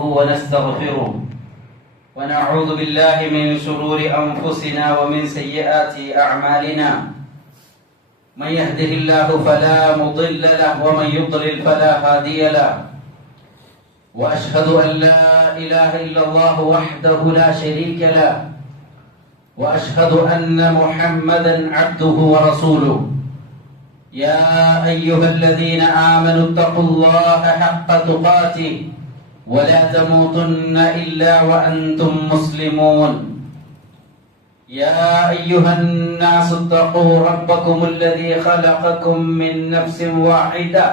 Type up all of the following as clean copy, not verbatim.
ونستغفره ونعوذ بالله من شرور أنفسنا ومن سيئات أعمالنا من يهده الله فلا مضل له ومن يضلل فلا هادي له وأشهد أن لا إله إلا الله وحده لا شريك له وأشهد أن محمدا عبده ورسوله يا أيها الذين آمنوا اتقوا الله حق تقاته ولا تموتن إلا وأنتم مسلمون يا أيها الناس اتقوا ربكم الذي خلقكم من نفس واحدة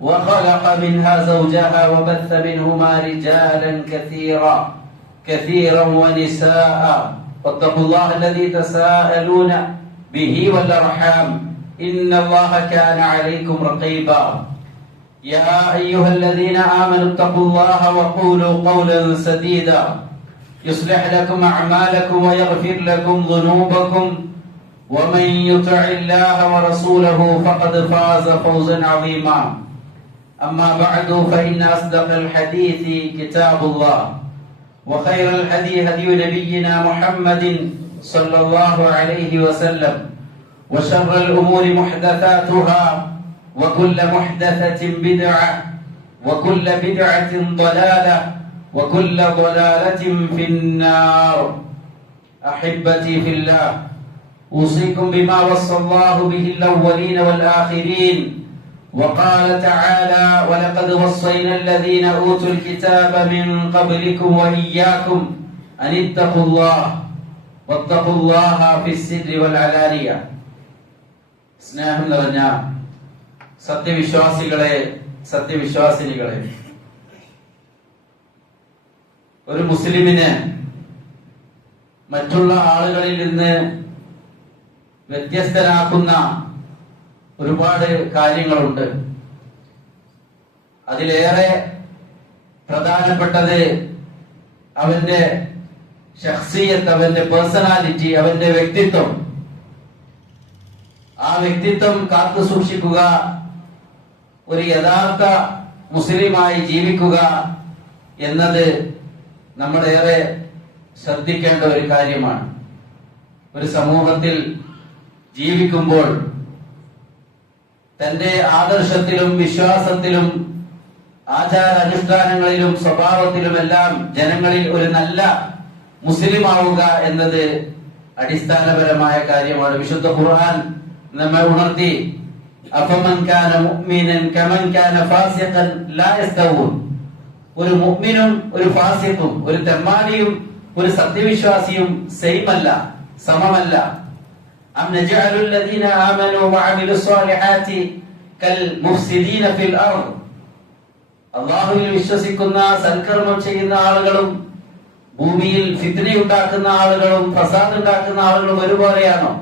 وخلق منها زوجها وبث منهما رجالا كثيرا ونساء واتقوا الله الذي تساءلون به والأرحام إن الله كان عليكم رقيبا يا أيها الذين آمنوا اتقوا الله وقولوا قولا سديدا يصلح لكم أعمالكم ويغفر لكم ذنوبكم ومن يطع الله ورسوله فقد فاز فوزا عظيما أما بعد فإن أصدق الحديث كتاب الله وخير الهدي هدي نبينا محمد صلى الله عليه وسلم وشر الأمور محدثاتها وكل محدثة بدعة وكل بدعة ضلالة وكل ضلالة في النار أحبتي في الله أوصيكم بما وصى الله به الأولين والآخرين وقال تعالى ولقد وصينا الذين أوتوا الكتاب من قبلكم وإياكم أن اتقوا الله واتقوا الله في السر والعلانية സ്നേഹം നിറഞ്ഞ സത്യവിശ്വാസികളെ സത്യവിശ്വാസിനികളെ, ഒരു മുസ്ലിമിന് മറ്റുള്ള ആളുകളിൽ നിന്ന് വ്യത്യസ്തനാക്കുന്ന ഒരുപാട് കാര്യങ്ങളുണ്ട്. അതിലേറെ പ്രധാനപ്പെട്ടത് അവന്റെ ശഖ്സിയത്ത്, അവന്റെ പേഴ്സണാലിറ്റി, അവന്റെ വ്യക്തിത്വം. ആ വ്യക്തിത്വം കാത്തു സൂക്ഷിക്കുക, ഒരു യഥാർത്ഥ മുസ്ലിമായി ജീവിക്കുക എന്നത് നമ്മളേറെ ശ്രദ്ധിക്കേണ്ട ഒരു കാര്യമാണ്. ഒരു സമൂഹത്തിൽ ജീവിക്കുമ്പോൾ തന്റെ ആദർശത്തിലും വിശ്വാസത്തിലും ആചാരാനുഷ്ഠാനങ്ങളിലും സ്വഭാവത്തിലുമെല്ലാം ജനങ്ങളിൽ ഒരു നല്ല മുസ്ലിം ആവുക എന്നത് അടിസ്ഥാനപരമായ കാര്യമാണ്. വിശുദ്ധ ഖുർആൻ നമ്മെ ഉണർത്തി, അഫമൻ കാന മുഅ്മിനൻ കമൻ കാന ഫാസിഖൻ ലാ യസ്തവൂൻ. ഒരു മുഅ്മിനും ഒരു ഫാസിഖും, ഒരു തെമ്മാടിയും ഒരു സത്യവിശ്വാസിയും സെയിമല്ല, സമമല്ല. അം നജഅലുൽ ലദീന ആമനൂ വഅമിലുസ് സ്വാലിഹാത്തി കൽ മുഫ്സിദീന ഫിൽ അർദ്. അല്ലാഹുവിൽ വിശ്വസിക്കുന്ന സൽക്കർമ്മം ചെയ്യുന്ന ആളുകളും ഭൂമിയിൽ ഫിത്നയുണ്ടാക്കുന്ന ആളുകളും ഫസാദ് ഉണ്ടാക്കുന്ന ആളുകളും ഒരുപോലെയാണോ?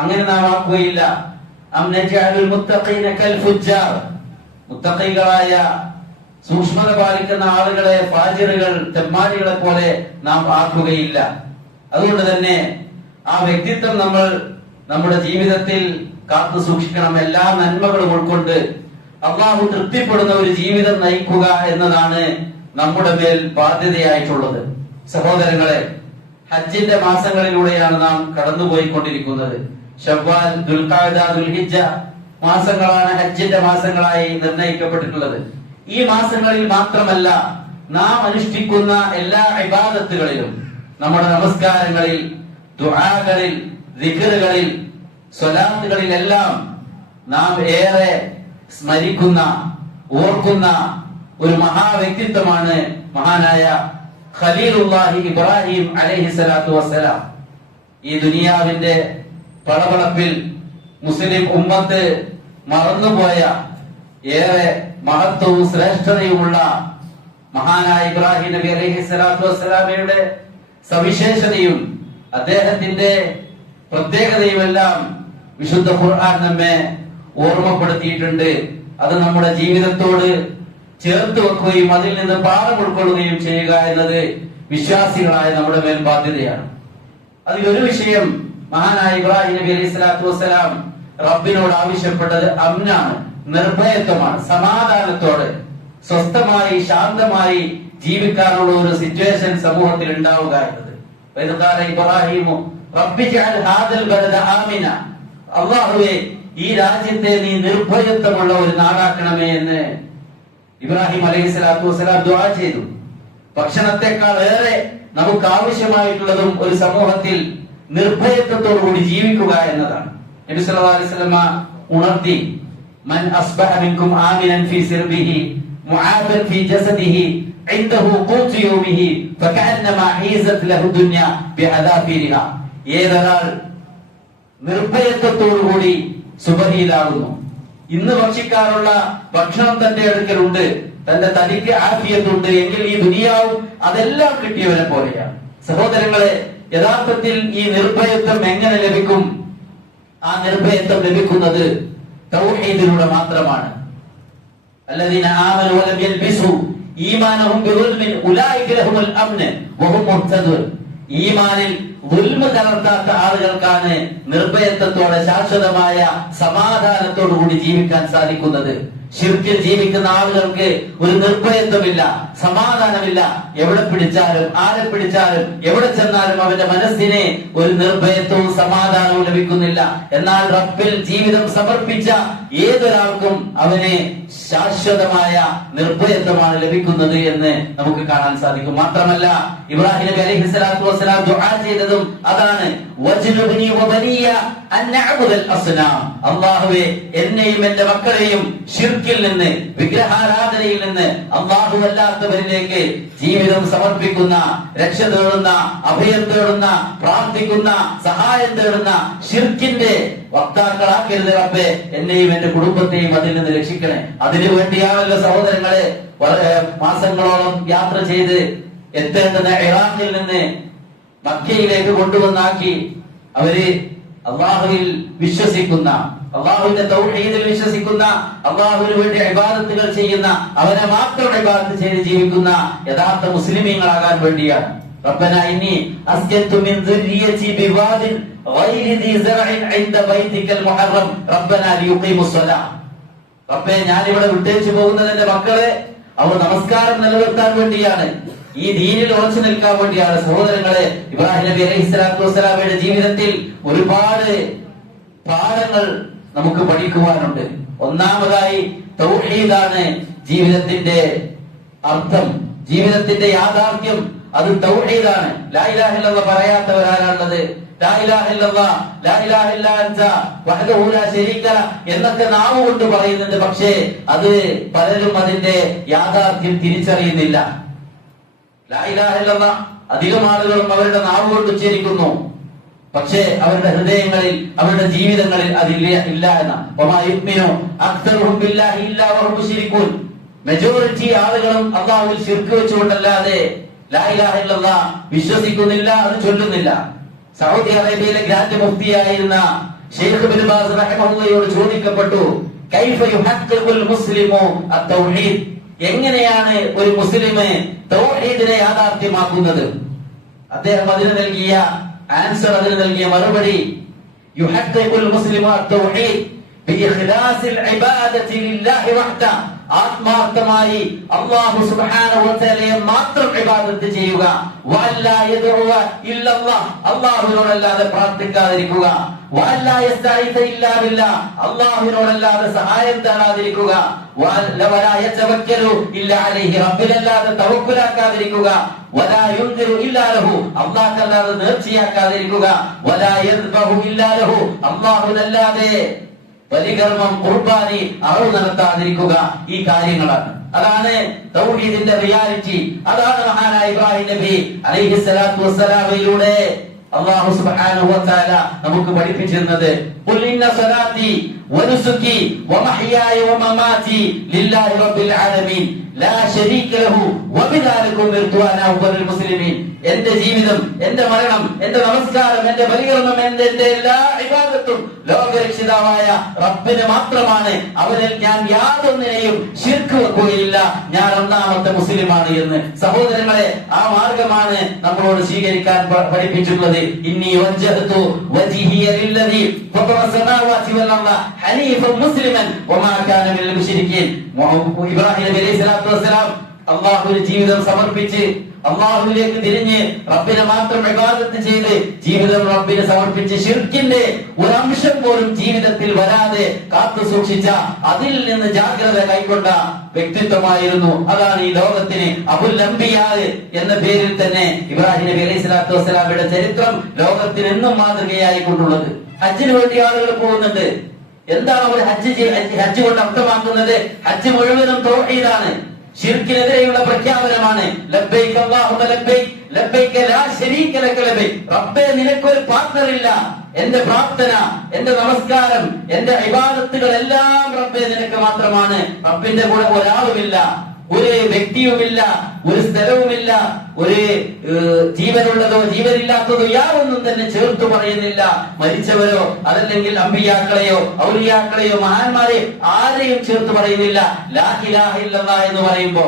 അങ്ങനെ നാം ആക്കുകയില്ല. അം നജഅലുൽ മുത്തഖീന കൽ ഫുജ്ജാർ. മുത്തഖീകളായ സൂക്ഷ്മത പാലിക്കുന്ന ആളുകളെ ഫാജിറുകൾ, തെമ്മാടികളെ പോലെ നാം ആക്കുകയില്ല. അതുകൊണ്ട് തന്നെ ആ വ്യക്തിത്വം നമ്മൾ നമ്മുടെ ജീവിതത്തിൽ കാത്തു സൂക്ഷിക്കണം. എല്ലാ നന്മകളും ഉൾക്കൊണ്ട് അല്ലാഹു തൃപ്തിപ്പെടുന്ന ഒരു ജീവിതം നയിക്കുക എന്നതാണ് നമ്മുടെ മേൽ ബാധ്യതയായിട്ടുള്ളത്. സഹോദരങ്ങളെ, ഹജ്ജിന്റെ മാസങ്ങളിലൂടെയാണ് നാം കടന്നുപോയിക്കൊണ്ടിരിക്കുന്നത്. ശവ്വാൽ, ദുൽഖഅദ, ദുൽഹിജ്ജ മാസങ്ങളാണ് ഹജ്ജിന്റെ മാസങ്ങളായി നിർണയിക്കപ്പെട്ടിട്ടുള്ളത്. ഈ മാസങ്ങളിൽ മാത്രമല്ല, നാം അനുഷ്ഠിക്കുന്ന എല്ലാ ഇബാദത്തുകളിലും, നമ്മുടെ നമസ്കാരങ്ങളിൽ, ദുആകളിൽ, ദിക്റുകളിൽ, സ്വലാത്തുകളിലെല്ലാം നാം ഏറെ സ്മരിക്കുന്ന, ഓർക്കുന്ന ഒരു മഹാവ്യക്തിത്വമാണ് മഹാനായ ഖലീലുല്ലാഹി ഇബ്രാഹിം അലൈഹിസ്സലാത്തു വസ്സലാം. ഈ ദുനിയാവിന്റെ പളപളപ്പിൽ മുസ്ലിം ഉമ്മത്ത് മറന്നുപോയ ഏറെ മഹത്വവും ശ്രേഷ്ഠതയുമുള്ള മഹാനായ ഇബ്രാഹിം നബി അലൈഹിസ്സലാത്തു വസ്സലാമയുടെ സവിശേഷതയും അദ്ദേഹത്തിന്റെ പ്രത്യേകതയുമെല്ലാം വിശുദ്ധ ഖുർആൻ നമ്മെ ഓർമ്മപ്പെടുത്തിയിട്ടുണ്ട്. അത് നമ്മുടെ ജീവിതത്തോട് ചേർത്ത് വെക്കുകയും അതിൽ നിന്ന് പാഠം ഉൾക്കൊള്ളുകയും ചെയ്യുക എന്നത് വിശ്വാസികളായ നമ്മുടെ മേൽ ബാധ്യതയാണ്. അതിലൊരു വിഷയം, മഹാനായ ഇബ്രാഹിം നബി അലൈഹി സ്വലാത്തു വസ്സലാം റബ്ബിനോട് ആവശ്യപ്പെട്ടത് അമ്നാണ്, നിർഭയത്വമാണ്, സമാധാനത്തോടെ സ്വസ്ഥമായി ശാന്തമായി ജീവിക്കാനുള്ള ഒരു സിറ്റുവേഷൻ സമൂഹത്തിൽ ഉണ്ടാവുക എന്നത്. ഇബ്രാഹിമു റബ്ബി ജഅൽ ഹാദൽ ബലദ ആമിന, അല്ലാഹുവേ ഈ രാജ്യത്തെ നീ നിർഭയത്വമുള്ള ഒരു നാടാക്കണമേ എന്ന് ഇബ്രാഹിം അലൈഹിസ്സലാത്തു വസ്സലാം ദുആ ചെയ്തു. ഭക്ഷണത്തെക്കാൾ ഏറെ നമുക്ക് ആവശ്യമായിട്ടുള്ളതും ഒരു സമൂഹത്തിൽ നിർഭയത്വത്തോടു കൂടി ജീവിക്കുക എന്നതാണ്. നബി സല്ലല്ലാഹു അലൈഹി വസല്ലം ഉണർത്തി, മൻ അസ്ബഹ മിൻകും ആമിനൻ ഫീ സിർബിഹി മുആഫൻ ഫീ ജസദിഹി ഇൻദഹു ഖൂതു യൗമിഹി ഫകഅന്നമാ ഹീസത് ലഹു ദുനിയ ബിഅദാഫിരിഹാ. ഏതൊരാൾ നിർഭയത്വത്തോടു കൂടി സുബഹിയിലാകുന്നു, ഇന്ന് ഭക്ഷിക്കാനുള്ള ഭക്ഷണം തന്റെ അടുക്കലുണ്ട്, തന്റെ തനിക്ക് ആഫിയത്തുണ്ട് എങ്കിൽ ഈ ദുനിയാവും അതെല്ലാം കിട്ടിയവരെ പോലെയാണ്. സഹോദരങ്ങളെ, യഥാർത്ഥത്തിൽ ഈ നിർഭയത്വം എങ്ങനെ ലഭിക്കും? ആ നിർഭയത്വം ലഭിക്കുന്നത് തൗഹീദിലൂടെ മാത്രമാണ്. الذين آمنوا ولم يلبسوا إيمانهم بظلم أولئك لهم الأمن وهم مهتدون. ഈമാനിൽ ദുൽമ കലർത്താത്ത ആളുകൾക്കാണ് നിർഭയത്വത്തോടെ ശാശ്വതമായ സമാധാനത്തോടു കൂടി ജീവിക്കാൻ സാധിക്കുന്നത്. ശിർക്കിൽ ജീവിക്കുന്ന ആളുകൾക്ക് ഒരു നിർഭയത്വമില്ല, സമാധാനമില്ല. എവിടെ പിടിച്ചാലും ആരെ പിടിച്ചാലും എവിടെ ചെന്നാലും അവന്റെ മനസ്സിനെ ഒരു നിർഭയത്വവും സമാധാനവും ലഭിക്കുന്നില്ല. എന്നാൽ റബ്ബിൽ ജീവിതം സമർപ്പിച്ച ഏതൊരാൾക്കും അവനെ ശാശ്വതമായ നിർഭയത്വമാണ് ലഭിക്കുന്നത് എന്ന് നമുക്ക് കാണാൻ സാധിക്കും. മാത്രമല്ല, ഇബ്രാഹിം നബി അലൈഹിസ്സലാത്തു വസ്സലാം ദുആ ചെയ്തതും അതാണ്, വജ്നുബ്നി വബനിയ അൻ നഅബുദൽ അസ്നാം. അല്ലാഹുവേ എന്നെയും എന്റെ മക്കളെയും ശിർക്കിൽ നിന്ന്, വിഗ്രഹാരാധനയിൽ നിന്ന്, അല്ലാഹു അല്ലാത്തവരിലേക്ക് ജീവിതം സമർപ്പിക്കുന്ന, രക്ഷ തേടുന്ന, അഭയം തേടുന്ന, പ്രാർത്ഥിക്കുന്ന, സഹായം തേടുന്ന ശിർക്കിന്റെ വക്താക്കളാക്കരുത് റബ്ബേ. എന്നെയും എന്റെ കുടുംബത്തെയും അതിൽ നിന്ന് രക്ഷിക്കണേ. അതിനു വേണ്ടിയാണല്ലോ സഹോദരങ്ങളെ മാസങ്ങളോളം യാത്ര ചെയ്ത് എത്തേണ്ടുന്ന ഇറാഖിൽ നിന്ന് മക്കയിലേക്ക് കൊണ്ടുവന്നാക്കി അവര് അല്ലാഹുവിൽ വിശ്വസിക്കുന്ന, അല്ലാഹുവിന്റെ തൗഹീദിൽ വിശ്വസിക്കുന്ന, അല്ലാഹുവിന് വേണ്ടി ഇബാദത്തുകൾ ചെയ്യുന്ന, അവനെ മാത്രം ഇബാദത്ത് ചെയ്ത് ജീവിക്കുന്ന യഥാർത്ഥ മുസ്ലിമീങ്ങളാകാൻ വേണ്ടിയാണ്. റബ്ബനാ ഇന്നി അസ്കൻതു മിൻ ദുർരിയതി ബിവാദിൻ ഗൈരി ദി സറഇൻ ഇൻദ ബൈതിക്കൽ മുഹറം റബ്ബനാ ലിയുഖീമുസ് സ്വലാ. റബ്ബേ, ഞാൻ ഇവിടെ വിട്ടേച്ചു പോകുന്നത് എന്റെ മക്കളെ അവർ നമസ്കാരം നിലനിർത്താൻ വേണ്ടിയാണ്, ഈ ദീനിൽ ഉറച്ചു നിൽക്കാൻ വേണ്ടിയാണ്. സഹോദരങ്ങളെ, ഇബ്രാഹിം നബി അലൈഹിസ്സലാത്തു വസ്സലാമയുടെ ജീവിതത്തിൽ ഒരുപാട് പാഠങ്ങൾ നമുക്ക് പഠിക്കുവാനുണ്ട്. ഒന്നാമതായി തൗഹീദാണ് ജീവിതത്തിന്റെ അർത്ഥം, ജീവിതത്തിന്റെ യാഥാർത്ഥ്യം. അത് തൗഹീദാണ്. ലാ ഇലാഹ ഇല്ലല്ലാഹ് പറയാത്തവരാണുള്ളത്. ലാ ഇലാഹ ഇല്ലല്ലാഹ്, ലാ ഇലാഹ ഇല്ലാ അൻത വഹ്ദഹു ലാ ശരീക ലഹ് എന്നൊക്കെ നാവ് കൊണ്ട് പറയുന്നുണ്ട്. പക്ഷേ അത് പലരും അതിന്റെ യാഥാർത്ഥ്യം തിരിച്ചറിയുന്നില്ല. ലാ ഇലാഹ ഇല്ലല്ലാഹ് അധികം ആളുകളും അവരുടെ നാവ് കൊണ്ട് ഉച്ചരിക്കുന്നു, പക്ഷേ അവരുടെ ഹൃദയങ്ങളിൽ, അവരുടെ ജീവിതങ്ങളിൽ അതില്ല എന്ന. വമാ യുഅ്മിനു അക്തറുഹും ബില്ലാഹി ഇല്ലാ വഹും മുശ്രികൂൻ. മെജോറിറ്റി ആളുകളും അല്ലാഹുവിൽ ശിർക്ക് വെച്ചുകൊണ്ടല്ലാതെ ലാ ഇലാഹ ഇല്ലല്ലാഹ് വിശ്വസിക്കുന്നില്ല, അത് ചൊല്ലുന്നില്ല. സൗദി അറേബ്യയിലെ ഗ്രാൻഡ് മുഫ്തിയായിരുന്ന ശൈഖ് ഇബ്നു ബാസ് റഹിമഹുള്ളാഹിയോട് ചോദിക്കപ്പെട്ടു, കൈഫ യുഹഖ്ഖിഖുൽ മുസ്ലിമു അത്തൗഹീദ്, എങ്ങനെയാണ് ഒരു മുസ്ലിം തൗഹീദിനെ യാഥാർത്ഥ്യമാക്കുന്നത്? അദ്ദേഹം അതിന് നൽകിയ ആൻസർ, അതിന് നൽകിയ മറുപടി, യുഹഖ്ഖിഖുൽ മുസ്ലിമു അത്തൗഹീദ് ബിഇഖ്ലാസിൽ ഇബാദത്തി ലില്ലാഹി വഹ്ദഹ, ആത്മാർത്ഥമായി അല്ലാഹു സുബ്ഹാനഹു വ തആലയെ മാത്രം ഇബാദത്ത് ചെയ്യുക. വഅല്ലാ യദ്ഉവ ഇല്ലല്ലാഹ്, അല്ലാഹുവിനോടല്ലാതെ പ്രാർത്ഥിക്കാതിരിക്കുക. വഅല്ലാ യസ്തഈത ഇല്ലാ ബില്ലാഹ്, അല്ലാഹുവിനോടല്ലാതെ സഹായം തേടാതിരിക്കുക. വലാ യതവക്കലു ഇല്ലാ അലൈഹി, റബ്ബിലല്ലാതെ തവക്കുലാക്കാതിരിക്കുക. വലാ യുൻദിറു ഇല്ലാ ലഹു, അല്ലാഹുവല്ലാതെ നേർച്ചയാക്കാതിരിക്കുക. വലാ യദ്ബഹു ഇല്ലാ ലഹു, അല്ലാഹുവല്ലാതെ ബലികർമ്മം, ഖുർബാനി, അറവ് നടത്താതിരിക്കുക. ഈ കാര്യങ്ങളാണ്, അതാണ് തൗഹീദിന്റെ റിയാലിറ്റി. അതാണ് മഹാനായ ഇബ്രാഹിം നബി അലൈഹിസ്സലാത്തു വസ്സലാമിലൂടെ അല്ലാഹു സുബ്ഹാനഹു വ തആല നമുക്ക് പഠിപ്പിച്ചിരുന്നത്. ഖുൽ ഇന്ന സ്വലാത്തി വനുസുകി വമഹ്യായ വമമാതി ലില്ലാഹി റബ്ബിൽ ആലമീൻ ലാ ശരീക ലഹു വബിദാലിക ഉമിർതു അന അവ്വലുൽ മുസ്ലിമീൻ. എന്റെ ജീവിതം, എന്റെ മരണം, എന്റെ നമസ്കാരം, എന്റെ ബലികർമ്മം, എന്റെ എല്ലാ ഇബാദത്തും ലോകരക്ഷിതാവായ റബ്ബിന് മാത്രമാണ്. അവനിൽ ഞാൻ യാതൊന്നിനെയും ശിർക്ക് വെക്കുകയില്ല. ഞാൻ ഒന്നാമത്തെ മുസ്ലിമാണ് എന്ന്. സഹോദരങ്ങളെ, ആ മാർഗമാണ് നമ്മളോട് സ്വീകരിക്കാൻ പഠിപ്പിച്ചിട്ടുള്ളത്. ഇന്നി വജ്ജഹതു വജ്ഹിയ ലില്ലദീ ഫതറ സമാവാതി വൽ അർള ഹനീഫൻ മുസ്ലിമൻ വമാ കാന മിനൽ മുശ്രിക്കീൻ. ഇബ്രാഹിം നബി അലൈഹി സ്വലാത്തു വസ്സലാം അള്ളാഹുവിന് ജീവിതം സമർപ്പിച്ച് അള്ളാഹുവിലേക്ക് തിരിഞ്ഞ് റബ്ബിനെ മാത്രം ഇബാദത്ത് ചെയ്ത് ജീവിതം റബ്ബിനെ സമർപ്പിച്ച് ശിർക്കിന്റെ ഒരംശം പോലും ജീവിതത്തിൽ വരാതെ കാത്തു സൂക്ഷിച്ച, അതിൽ നിന്ന് ജാഗ്രത കൈക്കൊണ്ട വ്യക്തിത്വമായിരുന്നു. അതാണ് ഈ ലോകത്തിന് അബുൽ അംബിയാ എന്ന പേരിൽ തന്നെ ഇബ്രാഹിം നബി അലൈഹി സ്വലാത്തു വസ്സലാമയുടെ ചരിത്രം ലോകത്തിന് എന്നും മാതൃകയായി കൊണ്ടുള്ളത്. ഹജ്ജിന് വേണ്ടി ആളുകൾ പോകുന്നുണ്ട്. എന്താണ് അവർ ഹജ്ജ് കൊണ്ട് അർത്ഥമാക്കുന്നത്? ഹജ്ജ് മുഴുവനും തൗഹീദാണ്, ശിർക്കിനെതിരെയുള്ള പ്രഖ്യാപനമാണ്. ലബ്ബൈക അല്ലാഹുമ്മ ലബ്ബൈക ലബ്ബൈക ലാ ശരീക ലക ലബ്ബൈക. റബ്ബേ, നിനക്കൊരു പാർട്ണർ ഇല്ല. എന്റെ പ്രാർത്ഥന, എന്റെ നമസ്കാരം, എന്റെ ഇബാദത്തുകൾ എല്ലാം റബ്ബേ നിനക്ക് മാത്രമാണ്. റബ്ബിന്റെ കൂടെ ഒരാളുമില്ല, ഒരു വ്യക്തിയുമില്ല, ഒരു സ്ഥലവുമില്ല, ഒരു ജീവനുള്ളതോ ജീവനില്ലാത്തതോ യാതൊന്നും തന്നെ ചേർത്തു പറയുന്നില്ല. മരിച്ചവരോ അതല്ലെങ്കിൽ അമ്പിയാക്കളെയോ ഔലിയാക്കളെയോ മഹാന്മാരെ ആരെയും ചേർത്ത് പറയുന്നില്ല. ലാ ഇലാഹ ഇല്ലല്ലാഹ് എന്ന് പറയുമ്പോ,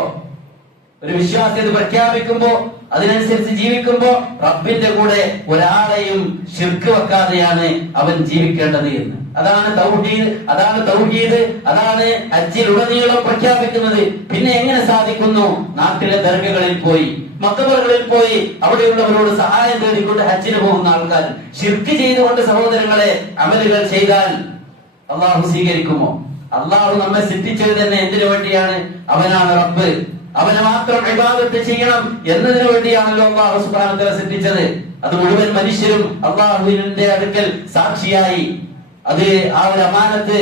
ഒരു വിശ്വാസി അത് പ്രഖ്യാപിക്കുമ്പോ, അതിനനുസരിച്ച് ജീവിക്കുമ്പോ റബ്ബിന്റെ കൂടെ ഒരാളെയും ശിർക്ക് വെക്കാതെയാണ് അവൻ ജീവിക്കേണ്ടത് എന്ന്. അതാണ് തൗഹീദ്, അതാണ് തൗഹീദ്, അതാണ് ഹജ്ജിലുടനീളം പ്രഖ്യാപിക്കുന്നത്. പിന്നെ എങ്ങനെ സാധിക്കുന്നു? നാട്ടിലെ ദർഗകളിൽ പോയി, മക്ബറുകളിൽ പോയി അവിടെയുള്ളവരോട് സഹായം തേടിക്കൊണ്ട് ഹജ്ജിന് പോകുന്ന ആൾക്കാർ ശിർക്ക് ചെയ്തുകൊണ്ട് സഹോദരങ്ങളെ അമലുകൾ ചെയ്താൽ അള്ളാഹു സ്വീകരിക്കുമോ? അള്ളാഹു നമ്മെ സൃഷ്ടിച്ചത് തന്നെ എന്തിനു വേണ്ടിയാണ്? അവനാണ് റബ്ബ്, അവനെ മാത്രം ഇബാദത്ത് ചെയ്യണം എന്നതിനു വേണ്ടിയാണല്ലോ അല്ലാഹു സുബ്ഹാനഹു വ തആല സൃഷ്ടിച്ചത്. അത് മുഴുവൻ മനുഷ്യരും അല്ലാഹുവിന്റെ അടുക്കൽ സാക്ഷിയായി, അത് ആ ഒരു അമാനത്ത്,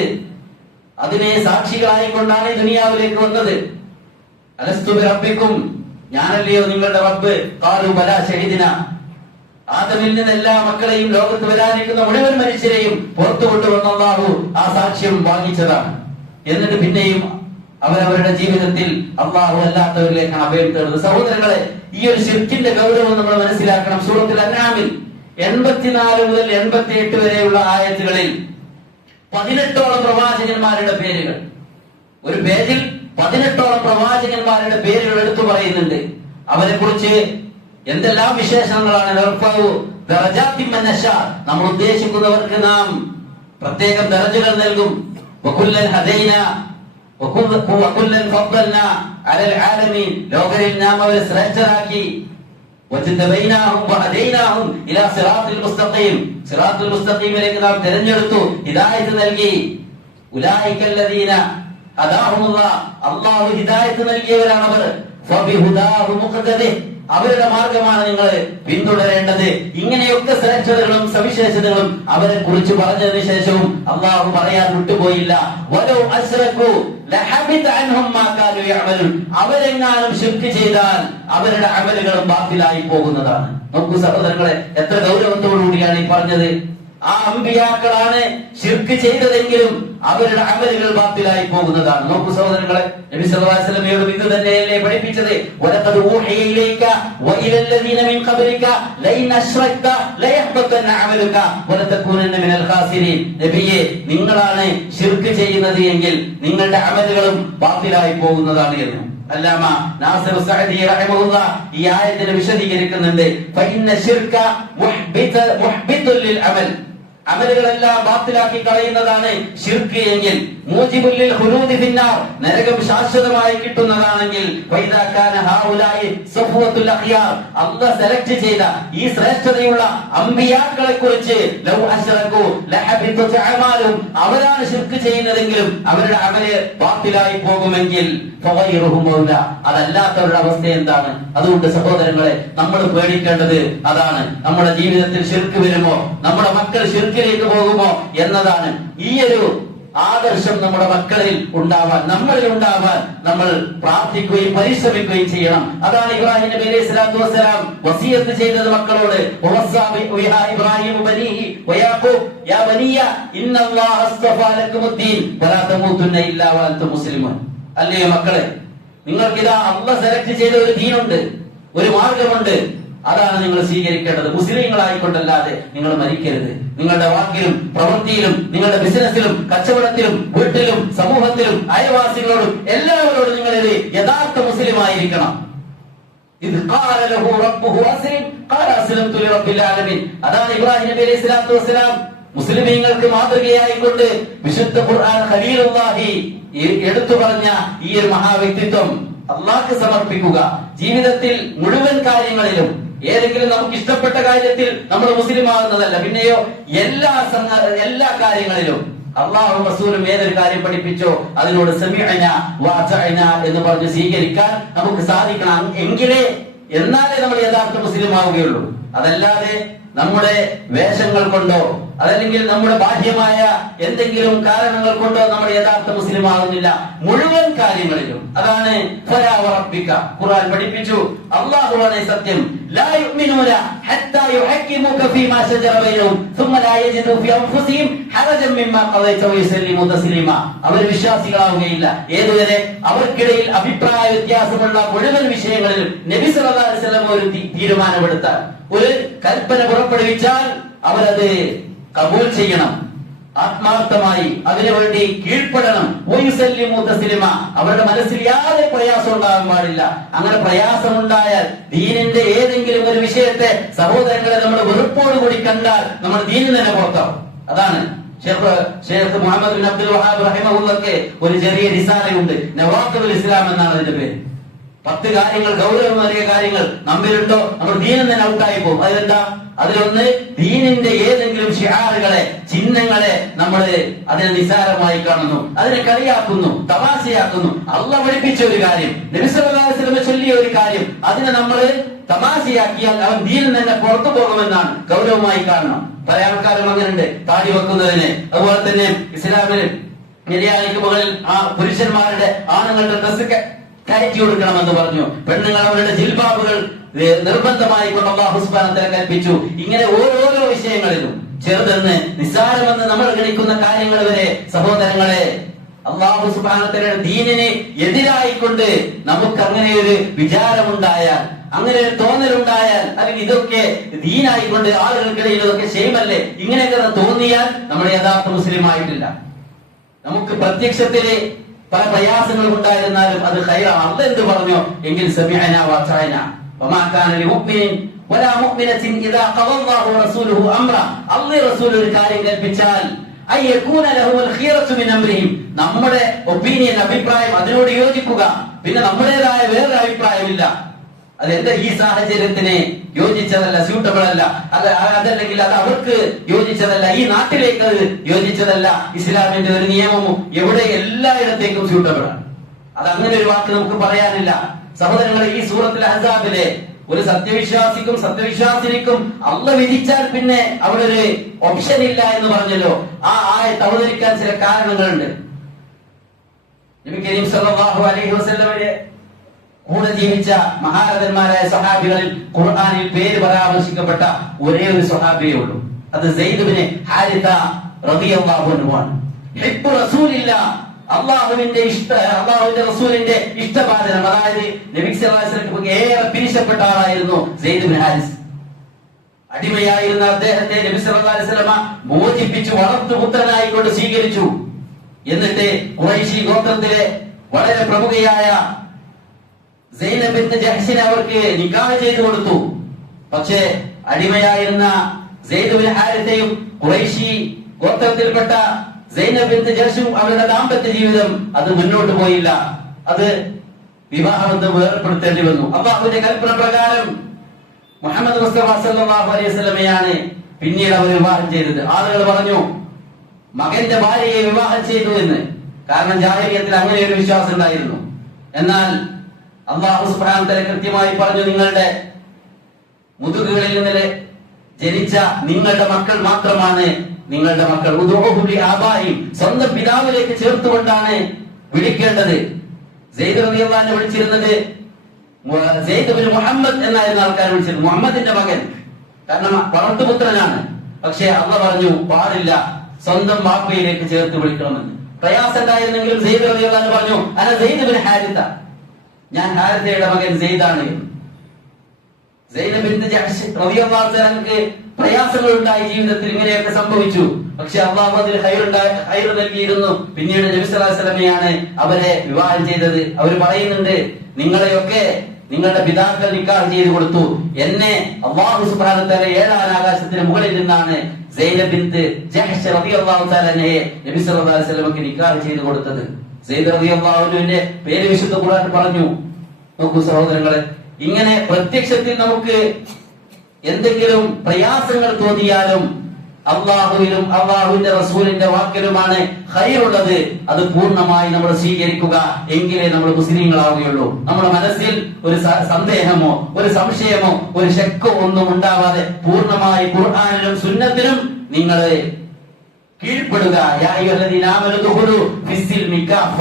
അതിനെ സാക്ഷികളായി കൊണ്ടാണ് ഈ ദുനിയാവിലേക്ക് വന്നത്. അലസ്തു ബിറബ്ബിക്കും, ഞാനല്ലയോ നിങ്ങളുടെ റബ്ബ്? ഖാലു ബലാ ഷഹീദിന. ആദമിൽ നിന്ന് എല്ലാ മക്കളെയും ലോകത്ത് വരാനിരിക്കുന്ന മുഴുവൻ മനുഷ്യരെയും പുറത്തു കൊണ്ടുവന്ന അല്ലാഹു ആ സാക്ഷ്യം വാങ്ങിച്ചതാണ്. എന്നിട്ട് പിന്നെയും അവരവരുടെ ജീവിതത്തിൽ അള്ളാഹു അല്ലാത്തവരിലേക്കാണ് അഭയം തേടുന്നത്. സഹോദരങ്ങളെ, ഈ ഒരു ശിർക്കിന്റെ ഗൗരവം നമ്മൾ മനസ്സിലാക്കണം. സൂറത്തുൽ അൻആമിൽ 84 മുതൽ 88 വരെയുള്ള ആയത്തുകളിൽ 18ഓളം പ്രവാചകന്മാരുടെ പേരുകൾ, ഒരു പേജിൽ 18ഓളം പ്രവാചകന്മാരുടെ പേരുകൾ എടുത്തു പറയുന്നുണ്ട്. അവരെ കുറിച്ച് എന്തെല്ലാം വിശേഷണങ്ങളാണ്. നമ്മൾ ഉദ്ദേശിക്കുന്നവർക്ക് നാം പ്രത്യേകം ദറജകൾ നൽകും. ലോകരിൽ നാം അവരെ ശ്രേഷ്ഠരാക്കി. സിറാത്തുൽ നാം തിരഞ്ഞെടുത്തു, ഹിദായത്ത് നൽകി. ഉലൈകല്ലദീന ഹദാഹുമുല്ലാഹ്, അല്ലാഹു ഹിദായത്ത് നൽകിയവരാണ് അവർ. ഫബിഹുദാഹു മുഖ്തദി, അവരുടെ മാർഗമാണ് നിങ്ങൾ പിന്തുടരേണ്ടത്. ഇങ്ങനെയൊക്കെ ശ്രേഷ്ഠതകളും സവിശേഷതകളും അവരെ കുറിച്ച് പറഞ്ഞതിന് ശേഷവും അള്ളാഹു പറയാൻ വിട്ടുപോയില്ല. വലൗ അശ്റകൂ ലഹബിത അൻഹും മാ കാനൂ യഅമലൂൻ. അവരെങ്ങാനും ശിർക്ക് ചെയ്താൽ അവരുടെ അമലുകളും ബാത്തിലായി പോകുന്നതാണ്. നോക്കൂ സഹോദരങ്ങളെ, എത്ര ഗൗരവത്തോടുകൂടിയാണ് ഈ പറഞ്ഞത്. ആ അമ്പിയാക്കളാണ് ശിർക്ക് ചെയ്തതെങ്കിലും അവരുടെ അമലുകൾ ബാത്തിലായി പോകുന്നതാണ്. നോക്കൂ സഹോദരങ്ങളെ, നബി സല്ലല്ലാഹു അലൈഹി വസല്ലമയോട് ഇത് തന്നെയല്ലേ പഠിപ്പിച്ചത്? വലഖദ് ഊഹിയ ഇലൈക വഇലല്ലദീന മിൻ ഖബ്ലിക ലൈൻ അശ്റക്ത ലയഹ്ബതന അമലുക വലതകൂനന മിനൽ ഖാസിരീൻ. നബിയെ, നിങ്ങളാണ് ശിർക്ക് ചെയ്യുന്നത് എങ്കിൽ നിങ്ങളുടെ അമലുകളും ബാത്തിലായി പോകുന്നതാണ് എന്ന് അല്ലാമ നാസിർ സഅദി റഹിമഹുല്ലാഹ് ഈ ആയത്തിനെ വിശദീകരിക്കുന്നുണ്ട്. ഫഇന്ന ശിർക മുഹ്ബിതുൽ ലിൽ അമൽ, അമലുകളെല്ലാം ബാത്തിലാക്കി കളയുന്നതാണ് ശിർക്ക് എങ്കിൽ. മൂജിബുൽ ലിൽ ഖുലൂദി ഫിന്നാർ, നരകം ശാശ്വതമായി കിട്ടുന്നതാണെങ്കിൽ. ഫൈദാ കാന ഹൗലായി സഫ്വത്തുൽ അഖ്യാർ, അല്ലാഹ് സെലക്ട് ചെയ്ത ഈ ശ്രേഷ്ഠതയുള്ള അമ്പിയാക്കളെ കുറിച്ച് ലൗ അശ്റകൂ ലഹബിതത് അഅമാലുഹും, അവരാണ് ശിർക്ക് ചെയ്യുന്നതെങ്കിലും അവരുടെ അമല് ബാത്തിലായി പോകുമെങ്കിൽ ഫഗൈറുഹും മൗല, അതല്ലാത്തവരുടെ അവസ്ഥ എന്താണ്? അതുകൊണ്ട് സഹോദരങ്ങളെ, നമ്മൾ പേടിക്കേണ്ടത് അതാണ്. നമ്മുടെ ജീവിതത്തിൽ ശിർക്ക് വരുമോ, നമ്മുടെ മക്കൾ ശിർക്കിലേക്ക് പോകുമോ എന്നതാണ്. ഈ ഒരു ആദർശം നമ്മുടെ മക്കളിൽ ഉണ്ടാവാൻ, നമ്മളിൽ ഉണ്ടാവാൻ നമ്മൾ പ്രാർത്ഥിക്കുകയും പരിശ്രമിക്കുകയും ചെയ്യണം. അതാണ് ഇബ്രാഹിം നബി അലൈഹി സ്വലാത്തു വസ്സലാം വസിയത്ത് ചെയ്തത് മക്കളോട്. ഇബ്രാഹിം ബനീഹി വയാഖൂബ് യാ ബനിയ ഇന്നല്ലാഹ അസ്തഫാ ലക്കുമുദ്ദീൻ വലാ തമൂതുന്ന ഇല്ലാ വഅൻതും മുസ്ലിമൂൻ. അല്ലയോ മക്കളെ, നിങ്ങൾക്കിതാ അല്ലാഹ് സെലക്ട് ചെയ്ത ഒരു ദീനുണ്ട്, ഒരു മാർഗമുണ്ട്, അതാണ് നിങ്ങൾ സ്വീകരിക്കേണ്ടത്. മുസ്ലിങ്ങളായിക്കൊണ്ടല്ലാതെ നിങ്ങൾ മരിക്കരുത്. നിങ്ങളുടെ വാക്കിലും പ്രവൃത്തിയിലും നിങ്ങളുടെ ബിസിനസ്സിലും കച്ചവടത്തിലും വീട്ടിലും സമൂഹത്തിലും അയൽവാസികളോടും എല്ലാവരോടും നിങ്ങളൊരു യഥാർത്ഥ മുസ്ലിമായിരിക്കണം. അതാണ് ഇബ്രാഹിം നബി അലൈഹി സ്വലാത്തു വസ്സലാം മുസ്ലിമീങ്ങൾക്ക് മാതൃകയായിക്കൊണ്ട് വിശുദ്ധ ഖുർആൻ ഖലീലുല്ലാഹി എടുത്തു പറഞ്ഞ ഈ ഒരു മഹാവ്യക്തിത്വം. അള്ളാഹ്ക്ക് സമർപ്പിക്കുക. ജീവിതത്തിൽ മുഴുവൻ കാര്യങ്ങളിലും ഏതെങ്കിലും നമുക്ക് ഇഷ്ടപ്പെട്ട കാര്യത്തിൽ നമ്മൾ മുസ്ലിം ആകുന്നതല്ല, പിന്നെയോ എല്ലാ കാര്യങ്ങളിലും അള്ളാഹും റസൂലും ഏതൊരു കാര്യം പഠിപ്പിച്ചോ അതിനോട് സമിഅന വഅതഅന എന്ന് പറഞ്ഞ് സ്വീകരിക്കാൻ നമുക്ക് സാധിക്കണം. എന്നാലേ നമ്മൾ യഥാർത്ഥ മുസ്ലിം ആവുകയുള്ളൂ. അതല്ലാതെ നമ്മുടെ വേഷങ്ങൾ കൊണ്ടോ അതല്ലെങ്കിൽ നമ്മുടെ ബാഹ്യമായ എന്തെങ്കിലും കാരണങ്ങൾ കൊണ്ടോ നമ്മൾ യഥാർത്ഥ മുസ്ലിം ആകുന്നില്ല മുഴുവൻ കാര്യങ്ങളിലും. അതാണ് ഖുർആൻ പഠിപ്പിച്ചു. അല്ലാഹുവാണ് സത്യം. ലാ യുഅ്മിനൂന ഹത്താ യുഹക്കിമുക ഫീമാ ശജറ ബൈനഹും ثم لا يجدوا في انفسهم حرجا مما قضيت ويسلموا تسليما. അവർ വിശ്വാസികളാവുകയില്ല ഏതുവരെ അവർക്കിടയിൽ അഭിപ്രായ വ്യത്യാസമുള്ള മുഴുവൻ വിഷയങ്ങളിലും നബി സല്ലല്ലാഹു അലൈഹി വസല്ലം ഒരു തീരുമാനമെടുത്താൽ, ഒരു കൽപ്പന പുറപ്പെടുവിച്ചാൽ അവരത് കബൂൽ ചെയ്യണം, ആത്മാർത്ഥമായി അതിനുവേണ്ടി കീഴ്പ്പെടണം. അവരുടെ മനസ്സിൽ യാതൊരു പ്രയാസം ഉണ്ടാകാൻ പാടില്ല. അങ്ങനെ പ്രയാസമുണ്ടായാൽ ദീനിന്റെ ഏതെങ്കിലും ഒരു വിഷയത്തെ സഹോദരങ്ങളെ നമ്മൾ വെറുപ്പോടുകൂടി കണ്ടാൽ നമ്മൾ ദീനിൽ തന്നെ പുറത്താവും. അതാണ് ഷേഖ് മുഹമ്മദ് ബിൻ അബ്ദുൽ വഹാബ് റഹിമഹുള്ളാഹ് ഒരു ചെറിയ റിസാലയുണ്ട്, നവാഖിബുൽ ഇസ്ലാം എന്നാണ് അതിന്റെ പേര്. 10 കാര്യങ്ങൾ, ഗൗരവമേറിയ കാര്യങ്ങൾ നമ്മിലുണ്ടോ നമ്മൾ ദീനിൽ തന്നെ ഔട്ടായി പോകും. അതിലെന്താ? അതിലൊന്ന്, ദീനിന്റെ ഏതെങ്കിലും ഷിആറുകളെ, ചിഹ്നങ്ങളെ നമ്മൾ അതിനെ നിസ്സാരമായി കാണുന്നു, അതിനെ കളിയാക്കുന്നു, തമാശയാക്കുന്നു. അള്ളാഹ് പഠിപ്പിച്ച ഒരു കാര്യം, നബി സല്ലല്ലാഹു അലൈഹി വസല്ലം ചൊല്ലിയ ഒരു കാര്യം, അതിനെ നമ്മൾ തമാശയാക്കിയാൽ അവൻ ദീനിൽ തന്നെ പുറത്തു പോകുമെന്നാണ് ഗൗരവമായി കാണണം. പല ആൾക്കാരും അങ്ങനെയുണ്ട്, താടി വെക്കുന്നതിന്. അതുപോലെ തന്നെ ഇസ്ലാമിൽ നിര്യാണിക്ക് മുകളിൽ ആ പുരുഷന്മാരുടെ ആണുങ്ങളുടെ ഡ്രസ് കയറ്റി കൊടുക്കണമെന്ന് പറഞ്ഞു. പെണ്ണുങ്ങൾ അവരുടെ ജിൽബാബുകൾ നിർബന്ധമായി കൊണ്ട് അല്ലാഹു സുബ്ഹാനഹു വ തആല കൽപ്പിച്ചു. ഇങ്ങനെ ഓരോ വിഷയങ്ങളിലും ചെറുതെന്ന് നിസ്സാരമെന്ന് നമ്മൾ ഗണിക്കുന്ന കാര്യങ്ങൾ വരെ സഹോദരങ്ങളെ അല്ലാഹു സുബ്ഹാനഹു വ തആലയുടെ ദീനിനെ എതിരായിക്കൊണ്ട് നമുക്ക് അങ്ങനെ ഒരു വിചാരമുണ്ടായാൽ, അങ്ങനെ ഒരു തോന്നലുണ്ടായാൽ, അല്ലെങ്കിൽ ഇതൊക്കെ ദീനായിക്കൊണ്ട് ആളുകൾക്കിടയിൽ ഇതൊക്കെ ഷെയ്മല്ലേ, ഇങ്ങനെയൊക്കെ തോന്നിയാൽ നമ്മൾ യഥാർത്ഥ മുസ്ലിം ആയിട്ടില്ല. നമുക്ക് പ്രത്യക്ഷത്തില് പല പ്രയാസങ്ങളും ഉണ്ടായിരുന്നാലും അത് ഖൈറാണ്. അല്ലാഹ് എന്ത് പറഞ്ഞു? എങ്കിൽ സമിഅന വഅതഅന വമാ കാന ലിമുഅ്മിനിൻ വലാ മുഅ്മിനത്തിൻ ഇദാ ഖദല്ലാഹു വറസൂലുഹു അംറ. അല്ലാഹു റസൂൽ ഒരു കാര്യം കൽപ്പിച്ചാൽ അയ്യകൂന ലഹുൽ ഖിയറതു മിൻ അംരിഹിം, നമ്മുടെ ഒപ്പീനിയൻ, അഭിപ്രായം അതിനോട് യോജിക്കുക, പിന്നെ നമ്മുടേതായ വേറൊരു അഭിപ്രായമില്ല. അതെന്റെ ഈ സാഹചര്യത്തിന് യോജിച്ചതല്ല, സ്യൂട്ടബിൾ അല്ല, അതല്ലെങ്കിൽ അത് അവർക്ക് യോജിച്ചതല്ല, ഈ നാട്ടിലേക്ക് അത് യോജിച്ചതല്ല. ഇസ്ലാമിന്റെ ഒരു നിയമവും എവിടെ എല്ലായിടത്തേക്കും സ്യൂട്ടബിൾ ആണ്. അത് അങ്ങനെ ഒരു വാക്ക് നമുക്ക് പറയാനില്ല. സഹോദരങ്ങളെ, ഈ സൂറത്തുൽ അഹ്സാബിലെ ഒരു സത്യവിശ്വാസിക്കും സത്യവിശ്വാസിനിക്കും അള്ളാഹ് വിധിച്ചാൽ പിന്നെ അവിടെ ഒരു ഓപ്ഷൻ ഇല്ല എന്ന് പറഞ്ഞല്ലോ. ആ ആയത്ത് അവതരിക്കാൻ ചില കാരണങ്ങളുണ്ട്. നബി കരീം സല്ലല്ലാഹു അലൈഹി വസല്ലമയുടെ കൂടെ ജീവിച്ച മഹാരഥന്മാരായ സഹാബികളിൽ ഖുർആനിൽ പേര് പരാമർശിക്കപ്പെട്ട ഒരേ ഒരു സഹാബിയേ ഉള്ളൂ. അത് സെയ്ദ് ബിൻ ഹാരിത റളിയല്ലാഹു അൻഹു ആണ്. ഹിബ്ബു റസൂലില്ലാഹ്, അല്ലാഹുവിന്റെ റസൂലിന്റെ ഇഷ്ടപാദനം. അതായത് നബി സല്ലല്ലാഹു അലൈഹി വസല്ലം ഏറെ പിരിശപ്പെട്ട ആളായിരുന്നു സെയ്ദ് ബിൻ ഹാരിസ്. അടിമയായിരുന്ന അദ്ദേഹത്തെ നബി സല്ലല്ലാഹു അലൈഹി വസല്ലം മോചിപ്പിച്ചു വളർത്തുപുത്രനായിക്കൊണ്ട് സ്വീകരിച്ചു. എന്നിട്ട് ഖുറൈശി ഗോത്രത്തിലെ വളരെ പ്രമുഖയായ സൈനബ് ബിൻത് ജഹ്ശിനെ അവർക്ക് നിക്കാഹ് ചെയ്തു കൊടുത്തു. പക്ഷേ അടിമയായിരുന്ന സെയ്ദ് ബിൻ ഹാരിസയും ഖുറൈശി ഗോത്രത്തിൽപ്പെട്ട സൈനബ് ബിൻത് ജഹ്ശും അവരുടെ ദാമ്പത്യ ജീവിതം അത് മുന്നോട്ട് പോയില്ല. അത് വിവാഹബന്ധം വേർപെടുത്തേണ്ടി വന്നു. അല്ലാഹുവിന്റെ കൽപ്പന പ്രകാരം മുഹമ്മദ് മുസ്തഫ സല്ലല്ലാഹു അലൈഹി വസല്ലമയാണ് പിന്നീട് അവർ വിവാഹം ചെയ്തത്. ആളുകൾ പറഞ്ഞു മകന്റെ ഭാര്യയെ വിവാഹം ചെയ്തു എന്ന്. കാരണം ജാഹിലിയ്യത്തിൽ അങ്ങനെ ഒരു വിശ്വാസം ഉണ്ടായിരുന്നു. എന്നാൽ അല്ലാഹു സുബ്ഹാനഹു വ തആല കൃത്യമായി പറഞ്ഞു, നിങ്ങളുടെ മുതുകുകളിൽ നിന്ന് ജനിച്ച നിങ്ങളുടെ മക്കൾ മാത്രമാണ് നിങ്ങളുടെ മക്കൾ. ഉദൂഹും ലിആബാഇഹിം, സ്വന്തം പിതാവിലേക്ക് ചേർത്തുകൊണ്ടാണ് വിളിക്കേണ്ടത്. സെയ്ദ് റളിയല്ലാഹു അൻഹു വിളിച്ചിരുന്നത് സെയ്ദ് ബിൻ മുഹമ്മദ് എന്നായിരുന്നു ആൾക്കാർ വിളിച്ചിരുന്നത്, മുഹമ്മദിന്റെ മകൻ. കാരണം വളർത്തുപുത്രനാണ്. പക്ഷേ അല്ലാഹ് പറഞ്ഞു പാടില്ല, സ്വന്തം വാപ്പയിലേക്ക് ചേർത്ത് വിളിക്കണമെന്ന്. പ്രയാസം ഉണ്ടായിരുന്നെങ്കിലും സെയ്ദ് റളിയല്ലാഹു അൻഹു പറഞ്ഞു അന സെയ്ദ് ബിൻ ഹാരിത, ഞാൻ ഹാരിതയുടെ മകൻ സെയ്ദാണ്. സൈനബ് ബിൻത് ജഹ്ശ് റളിയല്ലാഹു അൻഹയ്ക്ക് പ്രയാസങ്ങൾ ഉണ്ടായി, ജീവിതത്തിൽ ഇങ്ങനെയൊക്കെ സംഭവിച്ചു. പക്ഷെ അല്ലാഹു അതിൽ ഖൈർ നൽകിയിരുന്നു. പിന്നീട് നബി സല്ലല്ലാഹു അലൈഹി വസല്ലമയാണ് അവരെ വിവാഹം ചെയ്തത്. അവർ പറയുന്നുണ്ട്, നിങ്ങളെയൊക്കെ നിങ്ങളുടെ പിതാക്കൾ നിക്കാഹ് ചെയ്തു കൊടുത്തു, എന്നെ അല്ലാഹു സുബ്ഹാനഹു വ തആല 7ാം ആകാശത്തിന് മുകളിൽ നിന്നാണ് സൈനബ് ബിൻത് ജഹ്ശ് റളിയല്ലാഹു തആലയെ നബി സല്ലല്ലാഹു അലൈഹി വസല്ലമക്ക് നിക്കാഹ് ചെയ്തു കൊടുത്തത്. സെയ്ദ് റളിയല്ലാഹു അൻഹുവിന്റെ പേര് വിശുദ്ധ ഖുർആൻ പറഞ്ഞു, നോക്കൂ സഹോദരങ്ങളെ, ഇങ്ങനെ പ്രത്യക്ഷത്തിൽ നമുക്ക് എന്തെങ്കിലും പ്രയാസങ്ങൾ തോന്നിയാലും അള്ളാഹുവിലും അള്ളാഹുവിന്റെ റസൂലിന്റെ വാക്കിലുമാണ് ഖൈറുള്ളത്. അത് പൂർണ്ണമായി നമ്മൾ സ്വീകരിക്കുക, എങ്കിലേ നമ്മൾ മുസ്ലിങ്ങളാവുകയുള്ളൂ. നമ്മുടെ മനസ്സിൽ ഒരു സന്ദേഹമോ ഒരു സംശയമോ ഒരു ശക്കോ ഒന്നും ഉണ്ടാവാതെ പൂർണ്ണമായി ഖുർആനിലും സുന്നത്തിലും നിങ്ങൾ കീഴ്പ്പെടുക. യാ അയ്യുഹല്ലദീന ആമനൂ ദുഖുലൂ ഫിസ്സിൽമി കാഫ,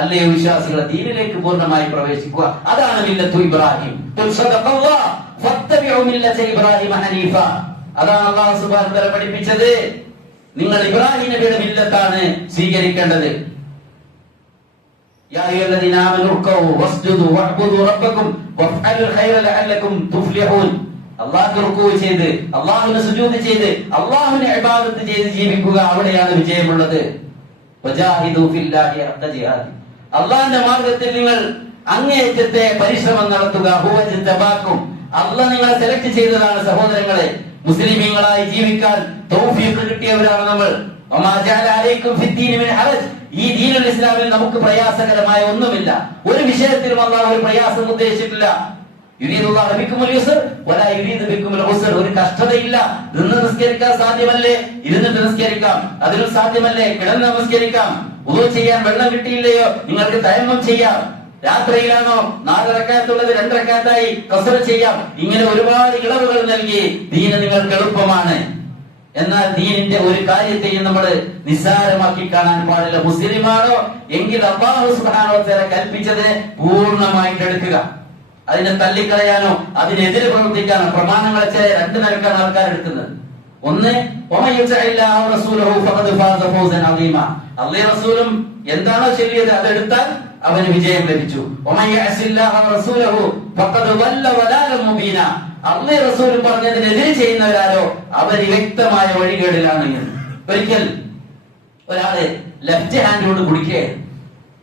അല്ലയോ വിശ്വാസികളെ, ദീനിലേക്ക് പൂർണ്ണമായി പ്രവേശിക്കുക. അതാണ് മില്ലത്തു ഇബ്രാഹിം. സദഖല്ലാഹ് ഫത്തബിഉ മില്ലത ഇബ്രാഹിം ഹനീഫ. അതാണ് അല്ലാഹു സുബ്ഹാനഹു വ തആല പഠിപ്പിച്ചത്. നിങ്ങൾ ഇബ്രാഹിം നബിയുടെ മില്ലത്താണ് സ്വീകരിക്കേണ്ടത്. യാ അയ്യുഹല്ലദീന ആമനൂ റുക്കൂ വസ്ജുദൂ വഅബ്ദൂ റബ്ബക്കും വഫഅലുൽ ഖൈറ ലഅല്ലക്കും തുഫ്ലിഹൂൻ. അല്ലാഹുവിനെ റുക്കൂ ചെയ്ത്, അല്ലാഹുവിനെ സുജൂദ് ചെയ്ത്, അല്ലാഹുവിനെ ഇബാദത്ത് ചെയ്ത് ജീവിക്കുക, അവിടെയാണ് വിജയമുള്ളത്. വജാഹിദൂ ഫില്ലാഹി ഹഖ്ക ജിഹാദി. അല്ലാഹുവിന്റെ മാർഗ്ഗത്തിൽ നിങ്ങൾ അങ്ങേയറ്റത്തെ പരിശ്രമം നടത്തുക. ഹുവ ജതബാക്കും. അല്ലാഹു നിങ്ങളെ സെലക്ട് ചെയ്തതാണ് സഹോദരങ്ങളെ. മുസ്ലിമീങ്ങളായി ജീവിക്കാൻ തൗഫീഖ് കിട്ടിയവരാണ് നമ്മൾ. വമാ ജഅല അലൈക്കും ഫിദ്ദീനി മിൻ ഹറജ്. ഈ ദീനുൽ ഇസ്ലാമിൽ നമുക്ക് പ്രയാസകരമായ ഒന്നുമില്ല. ഒരു വിഷയത്തിലും അല്ലാഹു ഒരു പ്രയാസം ഉദ്ദേശിച്ചിട്ടില്ല. യുരീദുല്ലാഹു ബിക്കുമുൽ യുസ്ർ വലാ യുരീദു ബിക്കുമുൽ ഉസ്ർ. ഒരു കഷ്ടതയില്ല. നിന്ന് നിസ്കരിക്കാൻ സാധ്യമല്ലേ, ഇരുന്നിട്ട് നിസ്കരിക്കാം. അതിനും സാധ്യമല്ലേ, കിടന്ന് നമസ്കരിക്കാം. വുളൂ ചെയ്യാൻ വെള്ളം കിട്ടിയില്ലയോ, നിങ്ങൾക്ക് തയമ്മം ചെയ്യാം. രാത്രിയിലാണോ 4 റക്അത്തുള്ളത് 2 റക്അത്തായി ഖസ്ർ ചെയ്യാം. ഇങ്ങനെ ഒരുപാട് ഇളവുകൾ നൽകി ദീന് നിങ്ങൾക്ക് എളുപ്പമാണ്. എന്നാൽ ദീനിന്റെ ഒരു കാര്യത്തെയും നമ്മൾ നിസ്സാരമാക്കി കാണാൻ പാടില്ല. മുസ്ലിമാണോ എങ്കിൽ അല്ലാഹു സുബ്ഹാനഹു വ തആല കൽപ്പിച്ചതിനെ പൂർണ്ണമായിട്ട് എടുക്കുക. അതിനെ തള്ളിക്കളയാനോ അതിനെതിരെ പ്രവർത്തിക്കാനോ പ്രമാണങ്ങളെ 2 നിലക്കാണ് ആൾക്കാർ എടുക്കുന്നത്. ഒന്ന്, അല്ലാഹു റസൂലും എന്താണോ ശരിയത് അതെടുത്താൽ അവന് വിജയം ലഭിച്ചു. അല്ലാഹു റസൂലും പറഞ്ഞതിനെതിരെ ചെയ്യുന്നവരാരോ അവർ വ്യക്തമായ വഴികേടിലാണ്. ഒരിക്കൽ ഒരാള് ലെഫ്റ്റ് ഹാൻഡ് കൊണ്ട് കുടിക്കുകയായിരുന്നു.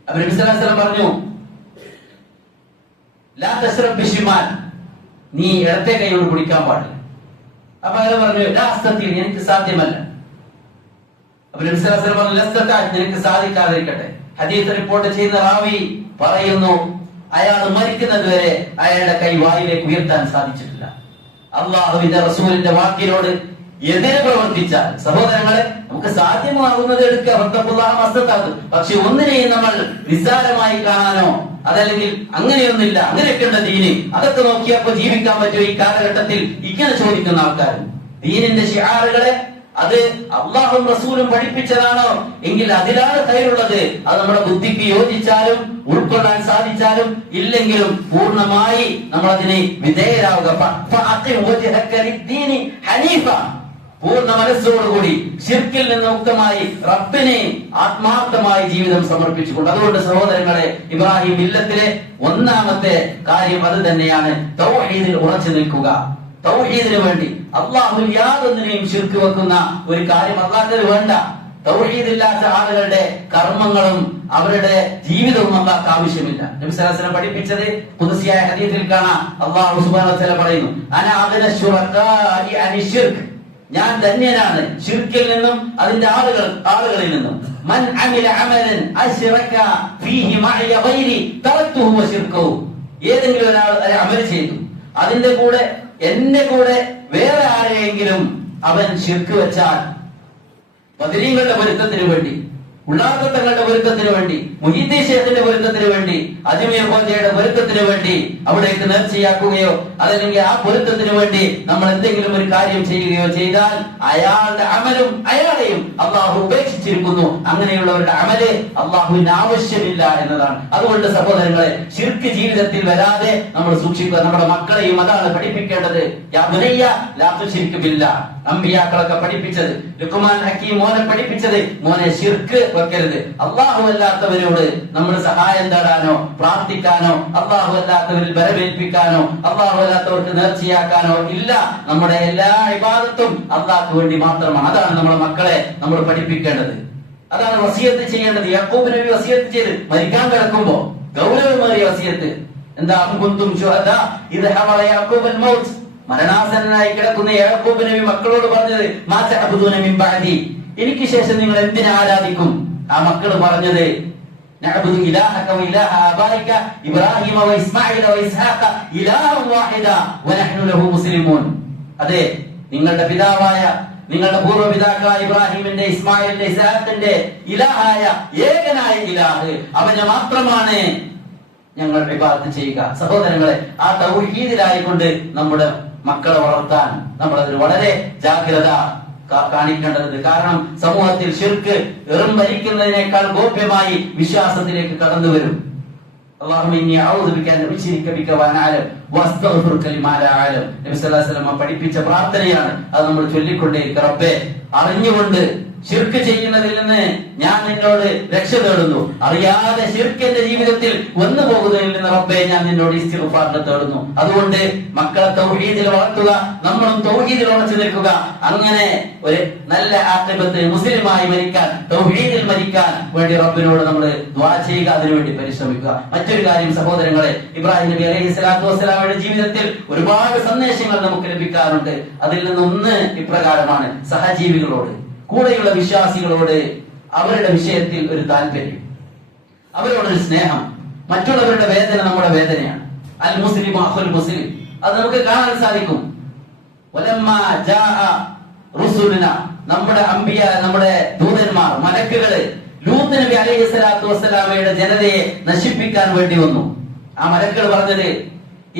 അപ്പോൾ നബി സല്ലല്ലാഹു അലൈഹി വസല്ലം പറഞ്ഞു, ലാ തശ്റബ് ബിശിമാൽ, നീ ഇടത്തെ കൈ കൊണ്ട് കുടിക്കാൻ പാടില്ല. അപ്പൊ അയാൾ പറഞ്ഞു, ലാ അസ്തതി, എനിക്ക് സാധ്യമല്ല. അപ്പോൾ നബി സല്ലല്ലാഹു അലൈഹി വസല്ലം പറഞ്ഞു, ലസ്തത, നിനക്ക് സാധിക്കാതിരിക്കട്ടെ. ഹദീസ് റിപ്പോർട്ട് ചെയ്യുന്ന റാവി പറയുന്നു, അയാൾ മരിക്കുന്നത് വരെ അയാളുടെ കൈ വായിലേക്ക് ഉയർത്താൻ സാധിച്ചിട്ടില്ല. അള്ളാഹുവിന്റെ റസൂലിന്റെ വാക്കിനോട് എതിരെ പ്രവർത്തിച്ചാൽ സഹോദരങ്ങളെ നമുക്ക് സാധ്യമാകുന്നത് എടുക്കുക. പക്ഷെ ഒന്നിനെയും നമ്മൾ നിസ്സാരമായി കാണാനോ അതല്ലെങ്കിൽ അങ്ങനെയൊന്നില്ല, അങ്ങനെയൊക്കെ ഉണ്ട് ദീന്, അതൊക്കെ നോക്കിയപ്പോ ജീവിക്കാൻ പറ്റുമോ ഈ കാലഘട്ടത്തിൽ, ഇങ്ങനെ ചോദിക്കുന്ന ആൾക്കാർ. ദീനിന്റെ ശിആറുകളെ അത് അള്ളാഹും റസൂലും പഠിപ്പിച്ചതാണോ എങ്കിൽ അതിലാണ് ഖൈറുള്ളത്. അത് നമ്മുടെ ബുദ്ധിക്ക് യോജിച്ചാലും ഉൾക്കൊള്ളാൻ സാധിച്ചാലും ഇല്ലെങ്കിലും പൂർണ്ണമായി നമ്മൾ അതിനെ വിധേയരാവുക. പൂർണ്ണ മനസ്സോടുകൂടി ശിർക്കിൽ നിന്ന് മുക്തമായി റബ്ബിനെ ആത്മാർത്ഥമായി ജീവിതം സമർപ്പിച്ചുകൊണ്ട്. അതുകൊണ്ട് സഹോദരങ്ങളെ, ഇബ്രാഹിം മില്ലത്തിലെ ഒന്നാമത്തെ കാര്യം അത് തന്നെയാണ്, തൗഹീദിൽ ഉറച്ചു നിൽക്കുക. തൗഹീദിന് വേണ്ടി അള്ളാഹുവിൽ യാതൊന്നിനെയും ശിർക്ക് വെക്കുന്ന ഒരു കാര്യം അള്ളാഹുവിന് വേണ്ട. തൗഹീദില്ലാത്ത ആളുകളുടെ കർമ്മങ്ങളും അവരുടെ ജീവിതവും അള്ളാഹ്ക്ക് ആവശ്യമില്ല. നബി സല്ലല്ലാഹു അലൈഹി വസല്ലം പഠിപ്പിച്ചത് ഖുദ്സിയായ ഹദീസിൽ കാണാം. അല്ലാഹു സുബ്ഹാനഹു വ തആല പറയുന്നു, അനാ അഗ്ന ശുറകാഇ അനി ശിർക്ക്, ഞാൻ ധന്യനാണ് ശിർക്കിൽ നിന്നും അതിന്റെ ആളുകളിൽ നിന്നും. മൻ അമില അമലൻ അശ്റക ഫീഹി മഅയ ഗൈരി തറക്തുഹു വശിർകഹു, ഏതെങ്കിലും ഒരാൾ അമൽ ചെയ്തു അതിന്റെ കൂടെ എന്റെ കൂടെ വേറെ ആരെയെങ്കിലും അവൻ ശിർക്ക് വെച്ചാൽ, ബദരീങ്ങളുടെ പൊരുത്തത്തിന് വേണ്ടി, ഉള്ളാത്തങ്ങളുടെ പൊരുത്തത്തിന് വേണ്ടി, മുഹീദ്ദീൻ ശൈഖിന്റെ പൊരുത്തത്തിന് വേണ്ടി, അജ്മീർ ഖ്വാജയുടെ പൊരുത്തത്തിന് വേണ്ടി അവിടേക്ക് നേർച്ചയാക്കുകയോ അതല്ലെങ്കിൽ ആ പൊരുത്തത്തിന് വേണ്ടി നമ്മൾ എന്തെങ്കിലും ഒരു കാര്യം ചെയ്യുകയോ ചെയ്താൽ അയാളുടെ അമലും അയാളെയും അള്ളാഹു ഉപേക്ഷിച്ചിരിക്കുന്നു. അങ്ങനെയുള്ളവരുടെ അമല് അള്ളാഹുവിന് ആവശ്യമില്ല എന്നതാണ്. അതുകൊണ്ട് സഹോദരങ്ങളെ, ശിർക്ക് ജീവിതത്തിൽ വരാതെ നമ്മൾ സൂക്ഷിക്കുക. നമ്മുടെ മക്കളെയും അതാണ് പഠിപ്പിക്കേണ്ടത്. യാ ബുനയ്യ ലാ തുശ്രിക് ബില്ലാഹ്, അമ്പിയാക്കളൊക്കെ പഠിപ്പിച്ചത്, ലുഖ്മാൻ ഹക്കീം മോനെ പഠിപ്പിച്ചത്, മോനെ ശിർക്ക് വെക്കരുത്. അള്ളാഹു അല്ലാത്തവരോട് നമ്മൾ സഹായം തേടാനോ പ്രാർത്ഥിക്കാനോ അള്ളാഹു അല്ലാത്തവരിൽ ബലമേൽപ്പിക്കാനോ അള്ളാഹു അല്ലാത്തവർക്ക് നേർച്ചയാക്കാനോ ഇല്ല. നമ്മുടെ എല്ലാ ഇബാദത്തും അള്ളാഹ്ക്ക് വേണ്ടി മാത്രമാണ്. അതാണ് നമ്മുടെ മക്കളെ നമ്മൾ പഠിപ്പിക്കേണ്ടത്. അതാണ് വസിയത്ത് ചെയ്യേണ്ടത്. യാക്കൂബ് നബി വസിയത്ത് ചെയ്ത് മരിക്കാൻ കിടക്കുമ്പോ ഗൗരവമേറിയ വസിയത്ത് എന്താ, കുന്തും ശുഹദാ ഇദ് ഹമറ യാക്കൂബൽ മൗത്ത്, മരണാസന്നനായി കിടക്കുന്ന യാക്കൂബ് നബി മക്കളോട് പറഞ്ഞത്, മാ തഅബുദൂന മിൻ ബഅദി, എനിക്ക് ശേഷം നിങ്ങൾ എന്തിനെ ആരാധിക്കും? ആ മക്കൾ പറഞ്ഞത്, നഅബുദു ഇലാഹക വഇലാഹ ആബായിക ഇബ്രാഹിമ വഇസ്മാഈല വഇസ്ഹാഖ ഇലാഹൻ വാഹിദ വനഹ്നു ലഹു മുസ്ലിമൂൻ. അതെ, നിങ്ങളുടെ പിതാവായ, നിങ്ങളുടെ പൂർവ്വപിതാക്കളായ ഇബ്രാഹിമിന്റെ, ഇസ്മായിലിന്റെ, ഇസ്ഹാഖിന്റെ ഇലാഹായ ഏകനായ ഇലാഹ്, അവനെ മാത്രമാണ് ഞങ്ങൾ ഇബാദത്ത് ചെയ്യുക. സഹോദരങ്ങളെ, ആ തൗഹീദിലായിക്കൊണ്ട് നമ്മുടെ മക്കളെ വളർത്താൻ നമ്മൾ അതിന് വളരെ ജാഗ്രത കാണിക്കേണ്ടതുണ്ട്. കാരണം സമൂഹത്തിൽ ശിർക്ക് എറും ഭരിക്കുന്നതിനേക്കാൾ ഗോപ്യമായി വിശ്വാസത്തിലേക്ക് കടന്നു വരും. പഠിപ്പിച്ച പ്രാർത്ഥനയാണ് അത്. നമ്മൾ ചൊല്ലിക്കൊണ്ടേയിരിക്കും, റബ്ബേ അറിഞ്ഞുകൊണ്ട് ശിർക്ക് ചെയ്യുന്നതിൽ നിന്ന് ഞാൻ നിന്നോട് രക്ഷ തേടുന്നു, അറിയാതെ ശിർക്ക് എന്റെ ജീവിതത്തിൽ വന്നു പോകുന്നതിൽ നിന്ന് റബ്ബേ ഞാൻ നിന്നോട് ഇസ്തിഗ്ഫാർ തേടുന്നു. അതുകൊണ്ട് മക്കളെ തൗഹീദിൽ വളർത്തുക, നമ്മളും തൗഹീദിൽ ഉറച്ചു നിൽക്കുക. അങ്ങനെ ഒരു നല്ല ആഖിബത്ത് മുസ്ലിമായി മരിക്കാൻ, തൗഹീദിൽ മരിക്കാൻ വേണ്ടി റബ്ബിനോട് നമ്മൾ ദുആ ചെയ്യുക, അതിനുവേണ്ടി പരിശ്രമിക്കുക. മറ്റൊരു കാര്യം സഹോദരങ്ങളെ, ഇബ്രാഹിം നബി അലൈഹിസ്സലാത്തു വസ്സലാമയുടെ ജീവിതത്തിൽ ഒരുപാട് സന്ദേശങ്ങൾ നമുക്ക് ലഭിക്കാറുണ്ട്. അതിൽ നിന്നൊന്ന് ഇപ്രകാരമാണ്: സഹജീവികളോട്, കൂടെയുള്ള വിശ്വാസികളോട് അവരുടെ വിഷയത്തിൽ ഒരു താല്പര്യം, അവരോടൊരു സ്നേഹം. മറ്റുള്ളവരുടെ വേദന നമ്മുടെ വേദനയാണ്. അൽ മുസ്ലിം അഖുൽ മുസ്ലിം, അത് നമുക്ക് കാണാൻ സാധിക്കും. വലമ്മാ ജാഅ റുസുലുന, നമ്മുടെ അംബിയ, നമ്മുടെ ദൂതന്മാർ, മലക്കുകള് ലൂത്ത് നബി അലൈഹിസ്സലാത്തു വസ്സലാമയുടെ ജനതയെ നശിപ്പിക്കാൻ വേണ്ടി വന്നു. ആ മലക്കുകൾ പറഞ്ഞത്,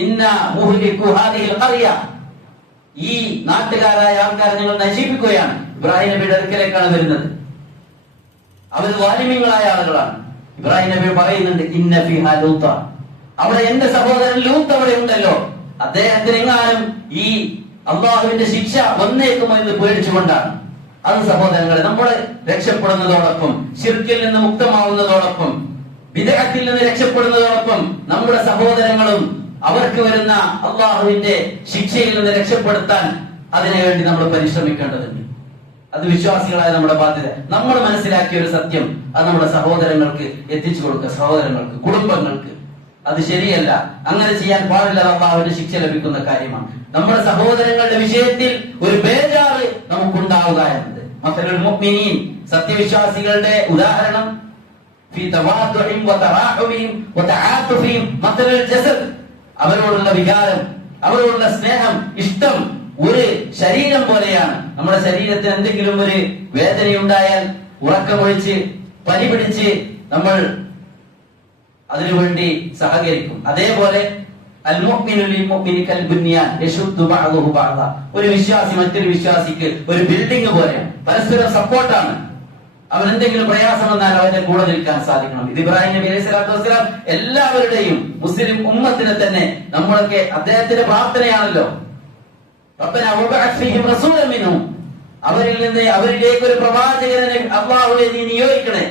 ഇന്ന മുഹ്ലികു ഹാദിഹിൽ ഖറിയ, ഈ നാട്ടുകാരായ ആൾക്കാരെ നിങ്ങൾ നശിപ്പിക്കുകയാണ്. ഇബ്രാഹിം നബിയുടെ അടുക്കലേക്കാണ് വരുന്നത്. അവർ വാലിമ്യങ്ങളായ ആളുകളാണ്. ഇബ്രാഹിം നബി പറയുന്നുണ്ട്, ഇന്ന ഫിഹാ ലൂത്ത, അവിടെ എന്റെ സഹോദരൻ ലൂത്ത് അവിടെ ഉണ്ടല്ലോ, അദ്ദേഹത്തിന് എങ്ങാനും ഈ അള്ളാഹുവിന്റെ ശിക്ഷ വന്നേക്കുമോ എന്ന് പേടിച്ചുകൊണ്ടാണ്. അത് സഹോദരങ്ങളെ, നമ്മൾ രക്ഷപ്പെടുന്നതോടൊപ്പം, ശിർക്കിൽ നിന്ന് മുക്തമാവുന്നതോടൊപ്പം, ബിദ്അത്തിൽ നിന്ന് രക്ഷപ്പെടുന്നതോടൊപ്പം, നമ്മുടെ സഹോദരങ്ങളും അവർക്ക് വരുന്ന അള്ളാഹുവിന്റെ ശിക്ഷയിൽ നിന്ന് രക്ഷപ്പെടുത്താൻ അതിനുവേണ്ടി നമ്മൾ പരിശ്രമിക്കേണ്ടതുണ്ട്. അത് വിശ്വാസികളായ നമ്മുടെ ബാധ്യത. നമ്മൾ മനസ്സിലാക്കിയ ഒരു സത്യം അത് നമ്മുടെ സഹോദരങ്ങൾക്ക് എത്തിച്ചു കൊടുക്കുക, സഹോദരങ്ങൾക്ക്, കുടുംബങ്ങൾക്ക്. അത് ശരിയല്ല, അങ്ങനെ ചെയ്യാൻ പാടില്ല. അള്ളാഹുവിന്റെ ശിക്ഷ ലഭിക്കുന്ന കാര്യമാണ്. നമ്മുടെ സഹോദരങ്ങളുടെ വിഷയത്തിൽ ഒരു ബേജാറ് നമുക്കുണ്ടാവുക എന്നത്. മസലുൽ മുഅ്മിനീൻ, സത്യവിശ്വാസികളുടെ ഉദാഹരണം, ഫീ തവാദുഇൻ വതറാഹുമിൻ വതആതുഫിൻ മസലുൽ ജസദ്, അവരോടുള്ള വികാരം, അവരോടുള്ള സ്നേഹം, ഇഷ്ടം ഒരു ശരീരം പോലെയാണ്. നമ്മുടെ ശരീരത്തിന് എന്തെങ്കിലും ഒരു വേദനയുണ്ടായാൽ ഉറക്കമൊഴിച്ച് പനി പിടിച്ച് നമ്മൾ അതിനുവേണ്ടി സഹകരിക്കും. അതേപോലെ അൽ മുഅ്മിനു ലിൽ മുഅ്മിനി കൽ ബുനിയാൻ യശുദ്ദു ബഅദുഹു ബഅദ, ഒരു വിശ്വാസി മറ്റൊരു വിശ്വാസിക്ക് ഒരു ബിൽഡിംഗ് പോലെയാണ്, പരസ്പരം സപ്പോർട്ടാണ്. അവൻ എന്തെങ്കിലും പ്രയാസം വന്നാൽ അവന്റെ കൂടെ നിൽക്കാൻ സാധിക്കണം. ഇത് ഇബ്രാഹിം നബി അലൈഹി സ്വലാത്തു വസ്സലാം എല്ലാവരുടെയും, മുസ്ലിം ഉമ്മത്തിനെ തന്നെ, നമ്മളൊക്കെ അദ്ദേഹത്തിന്റെ പ്രാർത്ഥനയാണല്ലോ, റബ്ബനാ വബഅസ് ഫീഹിം റസൂലൻ മിൻഹും, അവരിൽ നിന്ന് അവരിലേക്ക് ഒരു പ്രവാചകനെ അല്ലാഹുവേ നീ നിയോഗിക്കണേ.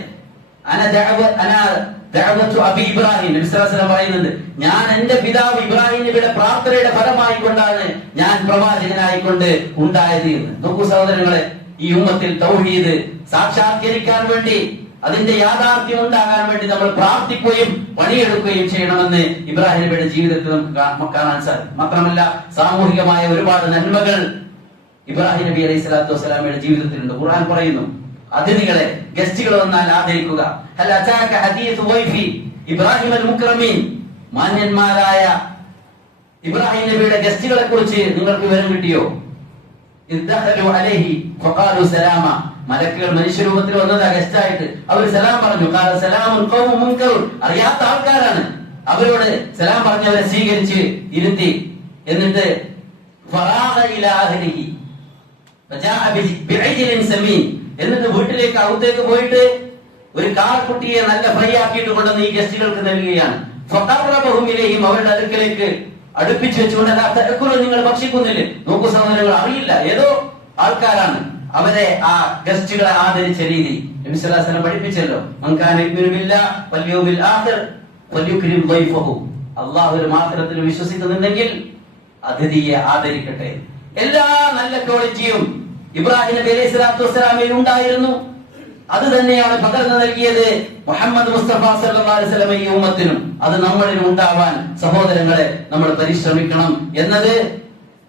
ദഅവത്തു അബി ഇബ്രാഹിം, നബി സല്ലല്ലാഹു അലൈഹി വസല്ലം പറയുന്നുണ്ട്, ഞാൻ എന്റെ പിതാവ് ഇബ്രാഹിം നബിയുടെ പ്രാർത്ഥനയുടെ ഫലമായി കൊണ്ടാണ് ഞാൻ പ്രവാചകനായിക്കൊണ്ട് ഉണ്ടായത് എന്ന്. നോക്കൂ സഹോദരങ്ങളെ, ഈ ഉമ്മത്തിൽ തൗഹീദ് സാക്ഷാത്കരിക്കാൻ വേണ്ടി, അതിന്റെ യാഥാർത്ഥ്യം ഉണ്ടാകാൻ വേണ്ടി നമ്മൾ പ്രാർത്ഥിക്കുകയും പണിയെടുക്കുകയും ചെയ്യണമെന്ന് ഇബ്രാഹിം നബിയുടെ ജീവിതത്തിൽ നമുക്ക് കാണാൻ സാധിക്കും. മാത്രമല്ല, സാമൂഹികമായ ഒരുപാട് നന്മകൾ ഇബ്രാഹിം നബി അലൈഹി സ്വലാത്തു വസ്സലാമയുടെ ജീവിതത്തിലുണ്ട്. ഖുർആൻ പറയുന്നു, അതിഥികളെ, ഗസ്റ്റുകൾ വന്നാൽ ആദരിക്കുക. ഹൽ അതാക ഹദീസു വൈഫി ഇബ്രാഹിം അൽ മുക്രമീൻ, മാന്യന്മാരായ ഇബ്രാഹിം നബിയുടെ ഗസ്റ്റുകളെ കുറിച്ച് നിങ്ങൾക്ക് വിവരം കിട്ടിയോ? ഇദ്ദഖലു അലൈഹി ഫഖാലു സലാമ, മലക്കുകൾ മനുഷ്യരൂപത്തിൽ വന്നത് ഗസ്റ്റായിട്ട് അവർ സലാം പറഞ്ഞു. ഖാല സലാമുൻ ഖൗമുൻ മുൻകറുൻ, അറിയാത്ത ആൾക്കാരാണ്. അവരോട് സലാം പറഞ്ഞവരെ സ്വീകരിച്ച് ഇരുത്തി. എന്നിട്ട് ഫറാഗ ഇലാ അഹ്ലിഹി ഫജാഅ ബിഇജ്ലിൻ സമീൻ, എന്നിട്ട് വീട്ടിലേക്ക് അകത്തേക്ക് പോയിട്ട് ഒരു കാർക്കുട്ടിയെ നല്ല ഫ്രൈ ആക്കിയിട്ട് കൊണ്ടുവന്ന് ഈ ഗസ്റ്റുകൾക്ക് നൽകുകയാണ്. ഫഖറബഹും ഇലൈഹിം, അവരുടെ അടുക്കലേക്ക് അടുപ്പിച്ചു വെച്ചുകൊണ്ട് നിങ്ങൾ ഭക്ഷിക്കുന്നില്ലേ? നോക്കൂ സഹോദരങ്ങൾ, അറിയില്ല, ഏതോ ആൾക്കാരാണ്. അവരെ ആ ഗസ്റ്റുകളെ ആദരിച്ച രീതി നബി സല്ലല്ലാഹു അലൈഹി വസല്ലം പഠിപ്പിച്ചല്ലോ. മൻ കാന യുമിനു ബില്ലാഹി വൽ യൗമിൽ ആഖിർ ഫൽയുക്രിം ദൈഫഹു, അല്ലാഹുവിൽ മാത്രത്തിൽ വിശ്വസിക്കുന്നുണ്ടെങ്കിൽ അതിഥിയെ ആദരിക്കട്ടെ. എല്ലാ നല്ല ക്വാളിറ്റിയും ഇബ്രാഹിം നബി അലൈഹി സ്വലാത്തു വസ്സലാമിൽ ഉണ്ടായിരുന്നു. അത് തന്നെയാണ് പകർന്നു നൽകിയത് മുഹമ്മദ് മുസ്തഫ സല്ലല്ലാഹു അലൈഹി വസല്ലം ഈ ഉമ്മത്തിനും. അത് നമ്മളിലും ഉണ്ടാവാൻ സഹോദരങ്ങളെ നമ്മൾ പരിശ്രമിക്കണം എന്നത്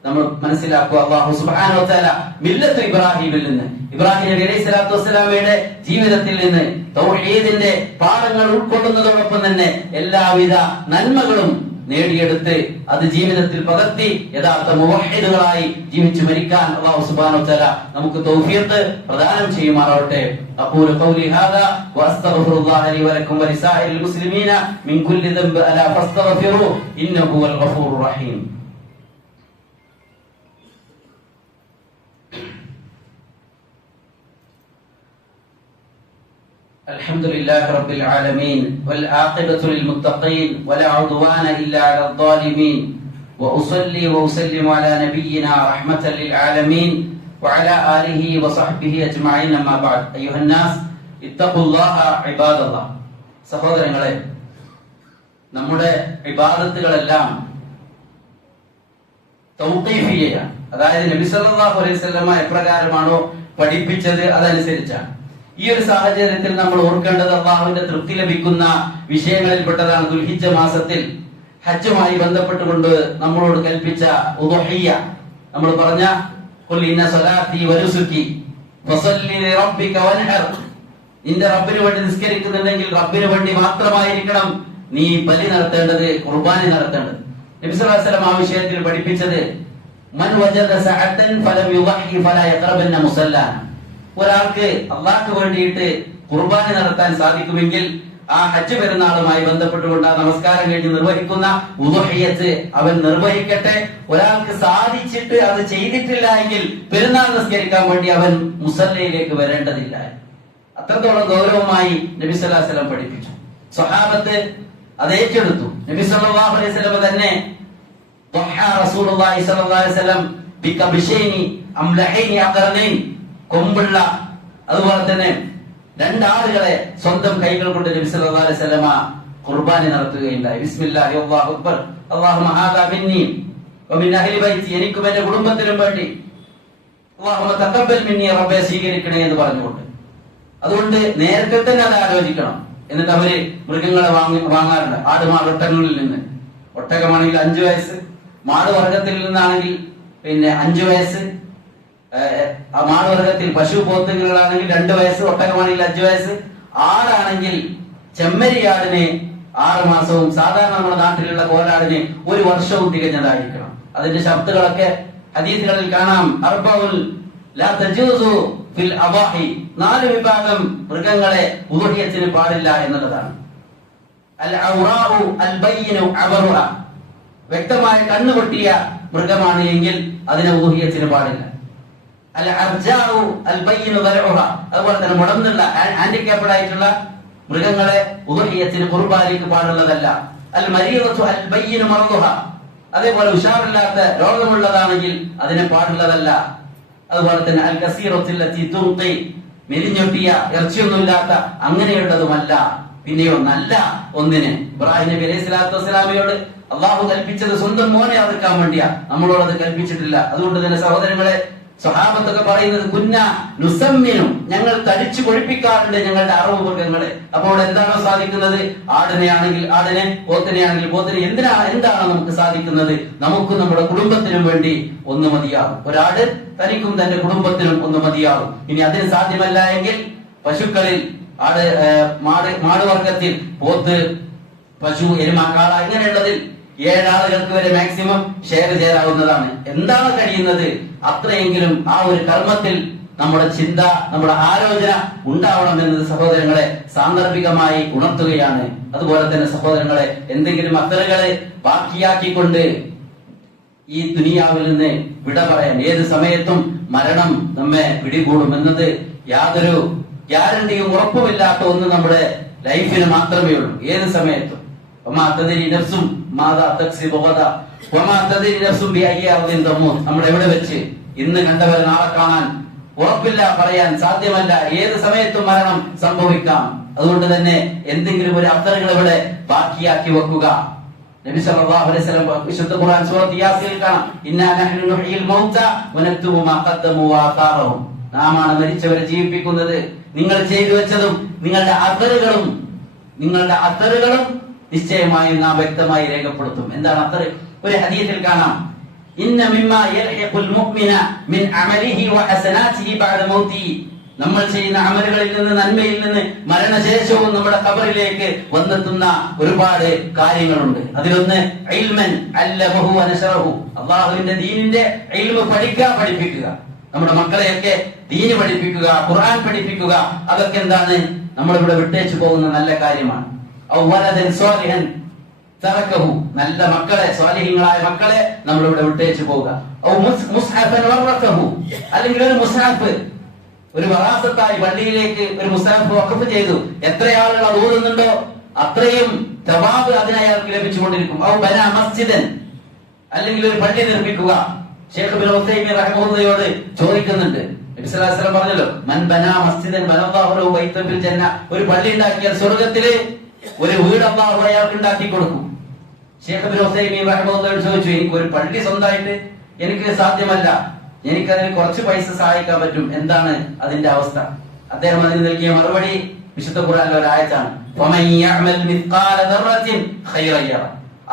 നമ്മൾ മനസ്സിലാക്കുക. അല്ലാഹു സുബ്ഹാനഹു വ തആല മില്ലത്ത് ഇബ്രാഹിമിൽ നിന്ന്, ഇബ്രാഹിം നബി അലൈഹി സ്വലാത്തു വസ്സലാമയുടെ ജീവിതത്തിൽ നിന്ന് തൗഹീദിന്റെ പാഠങ്ങൾ ഉൾക്കൊള്ളുന്നതോടൊപ്പം തന്നെ എല്ലാവിധ നന്മകളും നേടിയെടുത്ത് അത് ജീവിതത്തിൽ പകർത്തി യഥാർത്ഥ മുവഹ്ഹിദുകളായി ജീവിച്ചു മരിക്കാൻ അല്ലാഹു സുബ്ഹാനഹു വ തആല നമുക്ക് തൗഫീഖ് പ്രദാനം ചെയ്യുമാറാവട്ടെ. അഖൂലു ഖൗലി ഹാദാ വഅസ്തഗ്ഫിറുല്ലാഹ ലി വലക്കും വലിസാഇരിൽ മുസ്ലിമീന മിൻ കുല്ലി ദംബ് അലാ ഫസ്തഗ്ഫിറു ഇന്നഹു ഹുവൽ ഗഫൂറുർ റഹീം. الحمد لله رب العالمين والعاقبة للمتقين ولا عدوان إلا على الظالمين وأصلي وأسلم على نبينا رحمة للعالمين وعلى آله وصحبه أجمعين أما بعد أيها الناس اتقوا الله عباد الله. സഹോദരങ്ങളെ, നമ്മുടെ ഇബാദത്തുകളെല്ലാം തൗഖീഫിയ്യയാണ്. അതായത് നബി സല്ലല്ലാഹു അലൈഹി വസല്ലമ എപ്രകാരമാണോ പഠിപ്പിച്ചത് അതനുസരിച്ചാണ്. ഈ ഒരു സാഹചര്യത്തിൽ നമ്മൾ ഓർക്കേണ്ടത് അള്ളാഹുവിന്റെ തൃപ്തി ലഭിക്കുന്ന വിഷയങ്ങളിൽപ്പെട്ടതാണ് ദുൽഹിജ്ജ മാസത്തിൽ ഹജ്ജുമായി ബന്ധപ്പെട്ടുകൊണ്ട് നമ്മളോട് കൽപ്പിച്ച ഉദ്ഹിയ്യ. നമ്മൾ പറഞ്ഞ ഖുൽ ഇന്ന സ്വലാത്തി വനുസുക്കി ഫസല്ലി ലിറബ്ബിക വൻഹർ. നിന്റെ റബ്ബിന് വേണ്ടി നിസ്കരിക്കുന്നുണ്ടെങ്കിൽ റബ്ബിന് വേണ്ടി മാത്രമായിരിക്കണം നീ ബലി നടത്തേണ്ടത്, ഖുർബാനി നടത്തേണ്ടത്. നബി സല്ലല്ലാഹു അലൈഹി വസല്ലം ആ വിഷയത്തിൽ പഠിപ്പിച്ചത് മൻ വജദ സഅതൻ ഫലം യുദ്ഹി ഫലാ യഖറബന്ന മുസല്ലാന. ഒരാൾക്ക് അള്ളാഹ്ക്ക് വേണ്ടിയിട്ട് ഖുർബാനി നടത്താൻ സാധിക്കുമെങ്കിൽ ആ ഹജ്ജ് പെരുന്നാളുമായി ബന്ധപ്പെട്ടുകൊണ്ട് ആ നമസ്കാരം കഴിഞ്ഞ് നിർവഹിക്കുന്ന ഉദ്ഹിയ്യത്ത് അവൻ നിർവഹിക്കട്ടെ. ഒരാൾക്ക് സാധിച്ചിട്ട് അത് ചെയ്തിട്ടില്ല എങ്കിൽ പെരുന്നാൾ നിസ്കരിക്കാൻ വേണ്ടി അവൻ മുസല്ലയിലേക്ക് വരേണ്ടതില്ല. അത്രത്തോളം ഗൗരവമായി നബി സല്ലല്ലാഹു അലൈഹി വസല്ലം പഠിപ്പിച്ചു. സ്വഹാബത്ത് അത് ഏറ്റെടുത്തു. നബി സല്ലല്ലാഹു അലൈഹി വസല്ലം തന്നെ റസൂലുള്ളാഹി സ്വല്ലല്ലാഹു അലൈഹി വസല്ലം ബികബിശൈനി അംലഹൈനി അഖറനൈൻ, കൊമ്പുള്ള അതുപോലെ തന്നെ രണ്ടാളുകളെ സ്വന്തം കൈകൾ കൊണ്ട് നബി സല്ലല്ലാഹു അലൈഹി വസല്ലമ ഖുർബാനി നടത്തുകയുണ്ടായി. ബിസ്മില്ലാഹി അല്ലാഹു അക്ബർ അല്ലാഹുമ്മ ഹാദാ മിന്നി വമിൻ അഹ്ലി ബൈതി, എനിക്കും എന്റെ കുടുംബത്തിനും വേണ്ടി അല്ലാഹുമ്മ തഖബ്ബൽ മിന്നി, റബ്ബേ സ്വീകരിക്കണേ എന്ന് പറഞ്ഞുകൊണ്ട്. അതുകൊണ്ട് നേരത്തെ തന്നെ അത് ആലോചിക്കണം. എന്നിട്ട് അവര് മൃഗങ്ങളെ വാങ്ങാറുണ്ട്. ആടുമാട് ഒട്ടകങ്ങളിൽ നിന്ന്. ഒട്ടകമാണെങ്കിൽ 5 വയസ്സ്, മാട് വർഗത്തിൽ നിന്നാണെങ്കിൽ 5 വയസ്സ്, മാടുവർഗത്തിൽ പശു പോത്തുകളാണെങ്കിൽ 2 വയസ്സ്, ഒട്ടകമാണെങ്കിൽ 5 വയസ്സ്, ആടാണെങ്കിൽ ചെമ്മരിയാടിന് 6 മാസവും സാധാരണ നമ്മുടെ നാട്ടിലുള്ള കോലാടിന് 1 വർഷവും തികഞ്ഞതായിരിക്കണം. അതിന്റെ ശബ്ദങ്ങളൊക്കെ ഹദീസുകളിൽ കാണാം. അർബഉൽ ലാ തജൂസു ഫിൽ അവാഹി, 4 വിഭാഗം മൃഗങ്ങളെ ഉദ്ഹിയ്യത്തിന് പാടില്ല എന്നുള്ളതാണ്. അൽ ഔറാഉ അൽ ബയ്യിനു അബറുഹ, വ്യക്തമായ കണ്ണുപൊട്ടിയ മൃഗമാണ് എങ്കിൽ അതിനെ ഉദ്ഹിയ്യത്തിന് പാടില്ല. അൽ അർജാഉ അൽ ബയ്യിനു ദലഉഹ, അതുപോലെ തന്നെ മുടന്നുള്ള ഹാൻഡിക്യാപ്ഡ് ആയിട്ടുള്ള മൃഗങ്ങളെ ഉദ്ഹിയ്യത്തിന് ഖുർബാനിക്ക് പാടുള്ളതല്ല. അൽ മരീദതു അൽ ബയ്യിനു മർദുഹ, അതേപോലെ ഉഷാറില്ലാത്ത രോഗമുള്ളതാണെങ്കിൽ അതിനെ പാടുള്ളതല്ല. അതുപോലെ തന്നെ അൽ കസീറത്തുൽ ലത്തി തുൻഖി, മെലിഞ്ഞൊട്ടിയ ഇറച്ചിയൊന്നുമില്ലാത്ത അങ്ങനെയുള്ളതുമല്ല. പിന്നെയോ നല്ല ഒന്നിന്, ഇബ്രാഹിം നബി അലൈഹി സ്വലാത്തു വസ്സലാമയോട് അള്ളാഹു കൽപ്പിച്ചത് സ്വന്തം മോനെ അറുക്കാൻ വേണ്ടിയാ, നമ്മളോട് അത് കൽപ്പിച്ചിട്ടില്ല. അതുകൊണ്ട് തന്നെ സഹോദരങ്ങളെ, സ്വഹാബത്തൊക്കെ പറയുന്നത് കുന്ന നുസമ്മിനു, ഞങ്ങൾ തടിച്ചു കൊഴിപ്പിക്കാറുണ്ട് ഞങ്ങളുടെ അറവ് മൃഗങ്ങളെ. അപ്പോൾ എന്താണോ സാധിക്കുന്നത്? ആടിനെയാണെങ്കിൽ ആടിനെ, പോത്തിനെയാണെങ്കിൽ പോത്തിനെ. എന്താണ് നമുക്ക് സാധിക്കുന്നത്? നമുക്ക് നമ്മുടെ കുടുംബത്തിനും വേണ്ടി ഒന്ന് മതിയാകും. ഒരാട് തനിക്കും തന്റെ കുടുംബത്തിനും ഒന്ന് മതിയാകും. ഇനി അതിന് സാധ്യമല്ല എങ്കിൽ പശുക്കളിൽ മാടുവർഗത്തിൽ പോത്ത്, പശു, എരുമ, കാള ഇങ്ങനെയുള്ളതിൽ 7 ആളുകൾക്ക് വരെ മാക്സിമം ഷെയർ ചേരാവുന്നതാണ്. എന്താണ് കഴിയുന്നത് അത്രയെങ്കിലും ആ ഒരു കർമ്മത്തിൽ നമ്മുടെ ചിന്ത, നമ്മുടെ ആലോചന ഉണ്ടാവണം എന്നത് സഹോദരങ്ങളെ സാന്ദർഭികമായി ഉണർത്തുകയാണ്. അതുപോലെ തന്നെ സഹോദരങ്ങളെ, എന്തെങ്കിലും അത്തറുകളെ ബാക്കിയാക്കിക്കൊണ്ട് ഈ ദുനിയാവിൽ നിന്ന് വിട പറയാൻ ഏത് സമയത്തും മരണം നമ്മെ പിടികൂടുമെന്നത് യാതൊരു ഗ്യാരണ്ടിയും ഉറപ്പുമില്ലാത്ത ഒന്ന് നമ്മുടെ ലൈഫിന് മാത്രമേ ഉള്ളൂ. ഏത് സമയത്തും നമ്മൾ എവിടെ വെച്ച് ഇന്ന് കണ്ടവരെ നാളെ കാണാൻ ഉറപ്പില്ല, പറയാൻ സാധ്യമല്ല. ഏത് സമയത്തും മരണം സംഭവിക്കാം. അതുകൊണ്ട് തന്നെ എന്തെങ്കിലും ഒരു അത്തറുകൾ ഇവിടെ ബാക്കിയാക്കി വെക്കുക. നബി സല്ലല്ലാഹു അലൈഹി വസല്ലം വിശുദ്ധ ഖുർആൻ സൂറത്ത് യാസീനിൽ കാണാം, ഇന്നാ നഹ്നു നുഹ്യിൽ മൗത വനക്തുബു മാ ഖദ്ദമു വആതാറഹും, നാമാണ് മരിച്ചവരെ ജീവിപ്പിക്കുന്നത്. നിങ്ങൾ ചെയ്തു വെച്ചതും നിങ്ങളുടെ അത്തറുകളും നിശ്ചയമായും നാം വ്യക്തമായി രേഖപ്പെടുത്തും. എന്താണ് അത്തറ്? ഒരു ഹദീസിൽ കാണാം, ഇന്ന മിമ്മാ യൽഹിഖുൽ മുഅ്മിന മിൻ അമലിഹി വഹസനാതിഹി ബഅദ മൗതിഹി. നമ്മൾ ചെയ്യുന്ന അമലുകളിൽ നിന്ന്, നന്മയിൽ നിന്ന് മരണശേഷവും നമ്മുടെ ഖബറിലേക്ക് വന്നെത്തുന്ന ഒരുപാട് കാര്യങ്ങളുണ്ട്. അതിലൊന്ന് ഇൽമൻ അല്ലമഹു വനശറഹു, അല്ലാഹുവിന്റെ ദീനിന്റെ ഇൽമ് പഠിപ്പിക്കുക. നമ്മുടെ മക്കളെയൊക്കെ ദീന് പഠിപ്പിക്കുക, ഖുർആൻ പഠിപ്പിക്കുക. അതൊക്കെ എന്താണ്? നമ്മളിവിടെ വിട്ടേച്ചു പോകുന്ന നല്ല കാര്യമാണ്. ഔ വലദൻ സ്വാലിഹൻ തറക്കഹു, നല്ല മക്കളെ, സ്വാലിഹീങ്ങളായ മക്കളെ നമ്മളിവിടെ വിട്ടേച്ചു പോവുക. ഔ മുസ്ഹഫൻ വറഖഹു, അല്ലെങ്കിൽ ഒരു മുസ്ഹഫ്, ഒരു വറാസത്തായി പള്ളിയിലേക്ക് ഒരു മുസ്ഹഫ് വഖഫ് ചെയ്തു. എത്ര ആളുകൾ അത് ഓതുന്നുണ്ടോ അത്രയും തവാബ് അതിനയാൾക്ക് ലഭിച്ചുകൊണ്ടിരിക്കും. ഔ ബനാ മസ്ജിദൻ, അല്ലെങ്കിൽ ഒരു പള്ളി നിർമ്മിക്കുക. ശൈഖ് ഇബ്നു ഉസൈമീൻ റഹിമഹുല്ലാഹയോട് ചോദിക്കുന്നുണ്ട്. നബി സല്ലല്ലാഹു അലൈഹി വസല്ലം പറഞ്ഞല്ലോ, മൻ ബനാ മസ്ജിദൻ ബനല്ലാഹു ലഹു ബൈതൻ ഫിൽ ജന്ന, ഒരു പള്ളി ഉണ്ടാക്കിയാൽ സ്വർഗ്ഗത്തിലെ ഒരു വീട് അല്ലാഹു അയാൾക്ക് ഉണ്ടാക്കി കൊടുക്കും. ശൈഖ് ഇബ്നു ഉസൈമീൻ റഹിമഹുല്ലാഹയോട് ചോദിച്ചു, എനിക്ക് ഒരു പള്ളി സ്വന്തമായിട്ട് എനിക്ക് സാധ്യമല്ല, എനിക്കതിന് കുറച്ച് പൈസ സഹായിക്കാൻ പറ്റും, എന്താണ് അതിന്റെ അവസ്ഥ? അദ്ദേഹം അതിന് നൽകിയ മറുപടി വിശുദ്ധ ഖുർആനിലെ ഒരു ആയത്താണ്. ഫമൻ യഅമൽ മിസ്ഖാല ദർറത്തിൻ ഖൈറൻ യറ,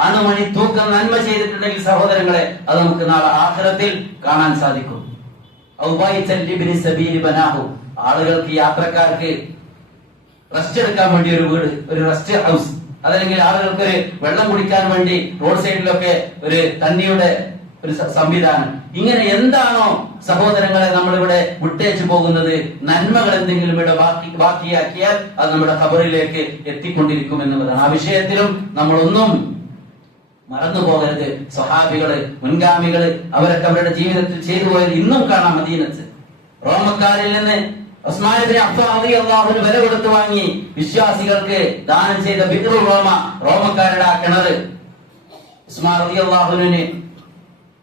അണുമണി തൂക്കം നന്മ ചെയ്തിട്ടുണ്ടെങ്കിൽ സഹോദരങ്ങളെ അത് നമുക്ക് നാളെ ആഖിറത്തിൽ കാണാൻ സാധിക്കും. ഔ ബൈതൻ ലിബ്നി സബീൽ ബനാഹു, ആളുകൾക്ക്, യാത്രക്കാർക്ക് റെസ്റ്റ് എടുക്കാൻ വേണ്ടി ഒരു വീട്, ഒരു റെസ്റ്റ് ഹൗസ്. അതല്ലെങ്കിൽ ആളുകൾക്ക് ഒരു വെള്ളം കുടിക്കാൻ വേണ്ടി റോഡ് സൈഡിലൊക്കെ ഒരു തണ്ണിയുടെ ഒരു സംവിധാനം. ഇങ്ങനെ എന്താണോ സഹോദരങ്ങളെ നമ്മളിവിടെ വിട്ടേച്ചു പോകുന്നത്, നന്മകൾ എന്തെങ്കിലും ഇവിടെ ബാക്കിയാക്കിയാൽ അത് നമ്മുടെ ഖബറിലേക്ക് എത്തിക്കൊണ്ടിരിക്കും എന്നുള്ളതാണ്. ആ വിഷയത്തിലും നമ്മളൊന്നും മറന്നു പോകരുത്. സ്വഹാബികള്, മുൻഗാമികള്, അവരൊക്കെ അവരുടെ ജീവിതത്തിൽ ചെയ്തു പോയത് ഇന്നും കാണാം. മദീനത്ത് റോമക്കാരിൽ നിന്ന് ഉസ്മാൻ ഇബ്നു അഫ്ഫാൻ റളിയല്ലാഹു അൻഹു വില കൊടുത്തു വാങ്ങി വിശ്വാസികൾക്ക് ദാനം ചെയ്ത ബിദ്റുൽ റോമ, റോമക്കാരുടെ ആ കിണർ ഉസ്മാൻ റളിയല്ലാഹു അൻഹുവിന്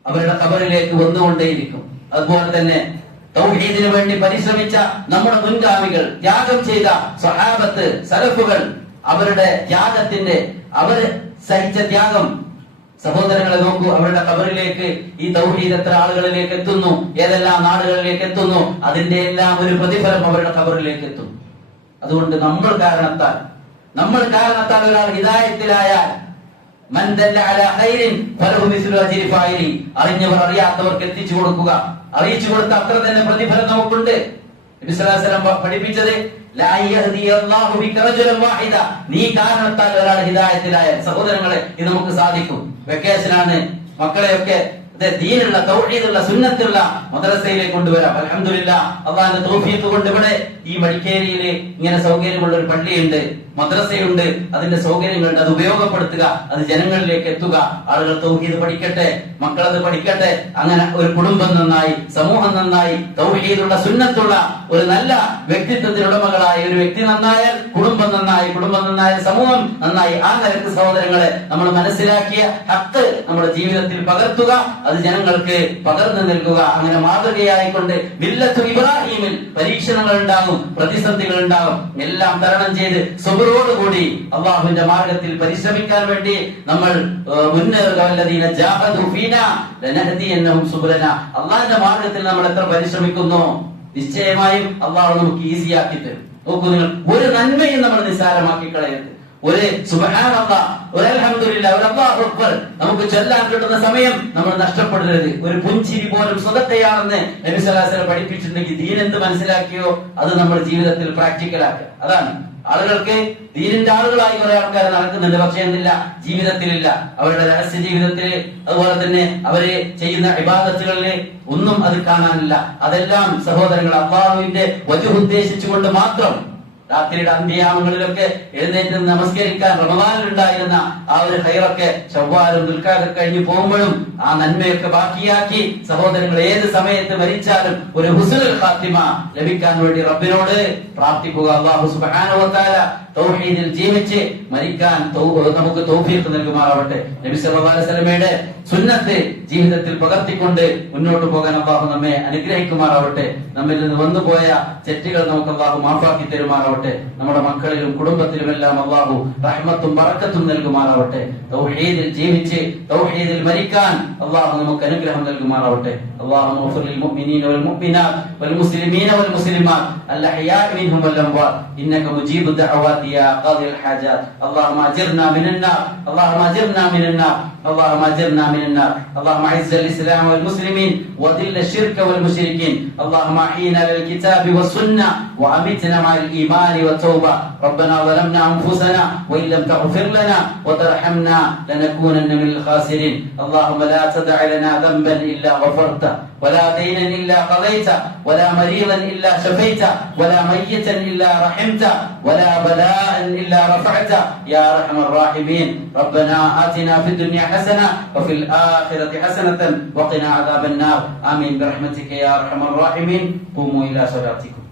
അവരുടെ ഖബറിലേക്ക് വന്നുകൊണ്ടേയിരിക്കും. അതുപോലെ തന്നെ തൗഹീദിന് വേണ്ടി പരിശ്രമിച്ച നമ്മുടെ മുൻഗാമികൾ, ത്യാഗം ചെയ്ത സ്വഹാബത്ത്, സലഫുകൾ, അവരുടെ ത്യാഗത്തിന്റെ, അവർ സഹിച്ച ത്യാഗം, സഹോദരങ്ങളെ നോക്കൂ, അവരുടെ ഖബറിലേക്ക് ഈ തൗഹീദ് എത്ര ആളുകളിലേക്ക് എത്തുന്നു, ഏതെല്ലാം നാടുകളിലേക്ക് എത്തുന്നു, അതിന്റെ എല്ലാം ഒരു പ്രതിഫലം അവരുടെ ഖബറിലേക്ക് എത്തും. അതുകൊണ്ട് നമ്മൾ കാരണത്താൽ ഒരാൾ ഹിദായത്തിലായാൽ, മൻ ദല്ല അലാ ഖൈരിൻ ഫലഹു മിസ്ലു അജ്രി ഫായിലി, അറിഞ്ഞവർ അറിയാത്തവർക്ക് എത്തിച്ചു കൊടുക്കുക, അറിയിച്ചു കൊടുത്ത അത്ര തന്നെ പ്രതിഫലം നമുക്കുണ്ട്. നബി സല്ലല്ലാഹു അലൈഹി വസല്ലം പഠിപ്പിച്ചത് ലാ യഹ്ദി അല്ലാഹു ബിക റജുലൻ വാഹിദ, നീ കാരണത്താൽ ഒരാൾ ഹിദായത്തിലായാൽ, സഹോദരങ്ങളെ ഇത് നമുക്ക് സാധിക്കും. വെക്കേഷനാണ്, മക്കളെയൊക്കെ ദീനുള്ള, തൗഹീദുള്ള, സുന്നത്തുള്ള മദ്രസയിലേക്ക് കൊണ്ടുവരാം. അൽഹംദുലില്ലാഹ്, അല്ലാഹുവിന്റെ തൗഫീഖ് കൊണ്ട് ഇവിടെ ഈ മടിക്കേരിയിൽ ഇങ്ങനെ സൗകര്യമുള്ള ഒരു പള്ളിയുണ്ട്, മദ്രസയുണ്ട്, അതിന്റെ സൗകര്യങ്ങളുണ്ട്. അത് ഉപയോഗപ്പെടുത്തുക, അത് ജനങ്ങളിലേക്ക് എത്തുക. ആളുകൾ തൗഹീദ് പഠിക്കട്ടെ, മക്കളത് പഠിക്കട്ടെ. അങ്ങനെ ഒരു കുടുംബം നന്നായി, സമൂഹം നന്നായി, തൗഹീദുള്ള, സുന്നത്തുള്ള ഒരു നല്ല വ്യക്തിത്വത്തിനുടമകളായ ഒരു വ്യക്തി നന്നായാൽ കുടുംബം നന്നായി, കുടുംബം നന്നായാൽ സമൂഹം നന്നായി. ആ നിലക്ക് സഹോദരങ്ങളെ നമ്മൾ മനസ്സിലാക്കിയ ഹക്ക് നമ്മുടെ ജീവിതത്തിൽ പകർത്തുക, അത് ജനങ്ങൾക്ക് പകർന്നു നൽകുക. അങ്ങനെ മാതൃകയായിക്കൊണ്ട് മില്ലത്തു ഇബ്രാഹീമിൽ പരീക്ഷണങ്ങൾ ഉണ്ടാകും, പ്രതിസന്ധികൾ ഉണ്ടാകും, എല്ലാം തരണം ചെയ്ത് സുബറോടുകൂടി അള്ളാഹുവിന്റെ മാർഗത്തിൽ പരിശ്രമിക്കാൻ വേണ്ടി നമ്മൾ മുന്നേറുക. വല്ലദീന ജാഹദു ഫീനാ ലനഹദിയന്നഹും സുബുലനാ, അള്ളാഹുവിന്റെ മാർഗത്തിൽ നമ്മൾ എത്ര പരിശ്രമിക്കുന്നു, നിശ്ചയമായും അള്ളാഹു നമുക്ക് ഈസിയാക്കി തരും. നോക്കൂ നിങ്ങൾ, ഒരു നന്മയും നമ്മൾ നിസ്സാരമാക്കി കളയരുത്. ഒരു സുബ്ഹാനല്ലാഹ്, ഒരു അൽഹംദുലില്ലാഹ്, ഒരു അല്ലാഹു അക്ബർ നമുക്ക് ചൊല്ലാൻ കിട്ടുന്ന സമയം നമ്മൾ നഷ്ടപ്പെടരുത്. ഒരു പുഞ്ചിരി പോലും സ്വതക്കയാണെന്ന് നബി സല്ലല്ലാഹു അലൈഹി വസല്ലം പഠിപ്പിച്ചിട്ടുണ്ടെങ്കിൽ ദീൻ എന്ത് മനസ്സിലാക്കിയോ അത് നമ്മൾ ജീവിതത്തിൽ പ്രാക്ടിക്കലാക്കുക. അതാണ് ആളുകൾക്ക് ദീനിന്റെ ആളുകളായി കുറെ ആൾക്കാർ നടക്കുന്നുണ്ട്, പക്ഷെ എന്തില്ല, ജീവിതത്തിലില്ല. അവരുടെ രഹസ്യ ജീവിതത്തിൽ, അതുപോലെ തന്നെ അവര് ചെയ്യുന്ന ഇബാദത്തുകളിൽ ഒന്നും അത് കാണാനില്ല. അതെല്ലാം സഹോദരങ്ങൾ അല്ലാഹുവിന്റെ വജ്ഹ് ഉദ്ദേശിച്ചുകൊണ്ട് മാത്രം രാത്രിയുടെ അന്ത്യയാമങ്ങളിലൊക്കെ എഴുന്നേറ്റ് നമസ്കരിക്കാൻ റമദാനിൽ ഉണ്ടായിരുന്ന ആ ഒരു ഖൈറൊക്കെ ശവ്വാലും ദുൽഖഅദ കഴിഞ്ഞു പോകുമ്പോഴും ആ നന്മയൊക്കെ ബാക്കിയാക്കി സഹോദരങ്ങൾ ഏത് സമയത്ത് മരിച്ചാലും ഒരു ഹുസ്നുൽ ഖാത്തിമ ലഭിക്കാൻ വേണ്ടി റബ്ബിനോട് പ്രാർത്ഥിക്കുക. അല്ലാഹു സുബ്ഹാനഹു വ തആല തൗഹീദിൽ ജീവിച്ച് മരിക്കാൻ നമുക്ക് തൗഫീഖ് നൽകുമാറാവട്ടെ. നബി സല്ലല്ലാഹു അലൈഹി വസല്ലമയുടെ സുന്നത്ത് ജീവിതത്തിൽ പകർത്തിക്കൊണ്ട് മുന്നോട്ട് പോകാൻ അല്ലാഹു നമ്മെ അനുഗ്രഹിക്കുമാറാവട്ടെ. നമ്മിൽ നിന്ന് വന്നുപോയ തെറ്റുകൾ നമുക്ക് അല്ലാഹു മാഫാക്കി തരുമാറാവട്ടെ. നമ്മുടെ മക്കളിലും കുടുംബത്തിലുമെല്ലാം അല്ലാഹു റഹ്മത്തും ബറക്കത്തും നൽകുമാറാവട്ടെ. തൗഹീദിൽ ജീവിച്ച് തൗഹീദിൽ മരിക്കാൻ അല്ലാഹു നമുക്ക് അനുഗ്രഹം നൽകുമാറാവട്ടെ. اللهم اغفر للمؤمنين والمؤمنات والمسلمين والمسلمات الأحياء منهم والأموات إنك مجيب الدعوات يا قاضي الحاجات. اللهم أجرنا من النار، اللهم أجرنا من النار. اللهم اجرنا من النار اللهم اعز الاسلام والمسلمين وذل الشرك والمشركين اللهم احينا للكتاب والسنه وامتنا مع الايمان والتوبه ربنا ظلمنا انفسنا وان لم تغفر لنا وترحمنا لنكونن من الخاسرين اللهم لا تدع لنا ذنبا الا غفرته ولا دينا الا قضيته ولا مريضا الا شفيته ولا ميتا الا رحمته ولا بلاء الا رفعته يا ارحم الراحمين ربنا آتنا في الدنيا حسنه وفي الاخره حسنه وقنا عذاب النار آمين برحمتك يا ارحم الراحمين قوموا الى صلاتكم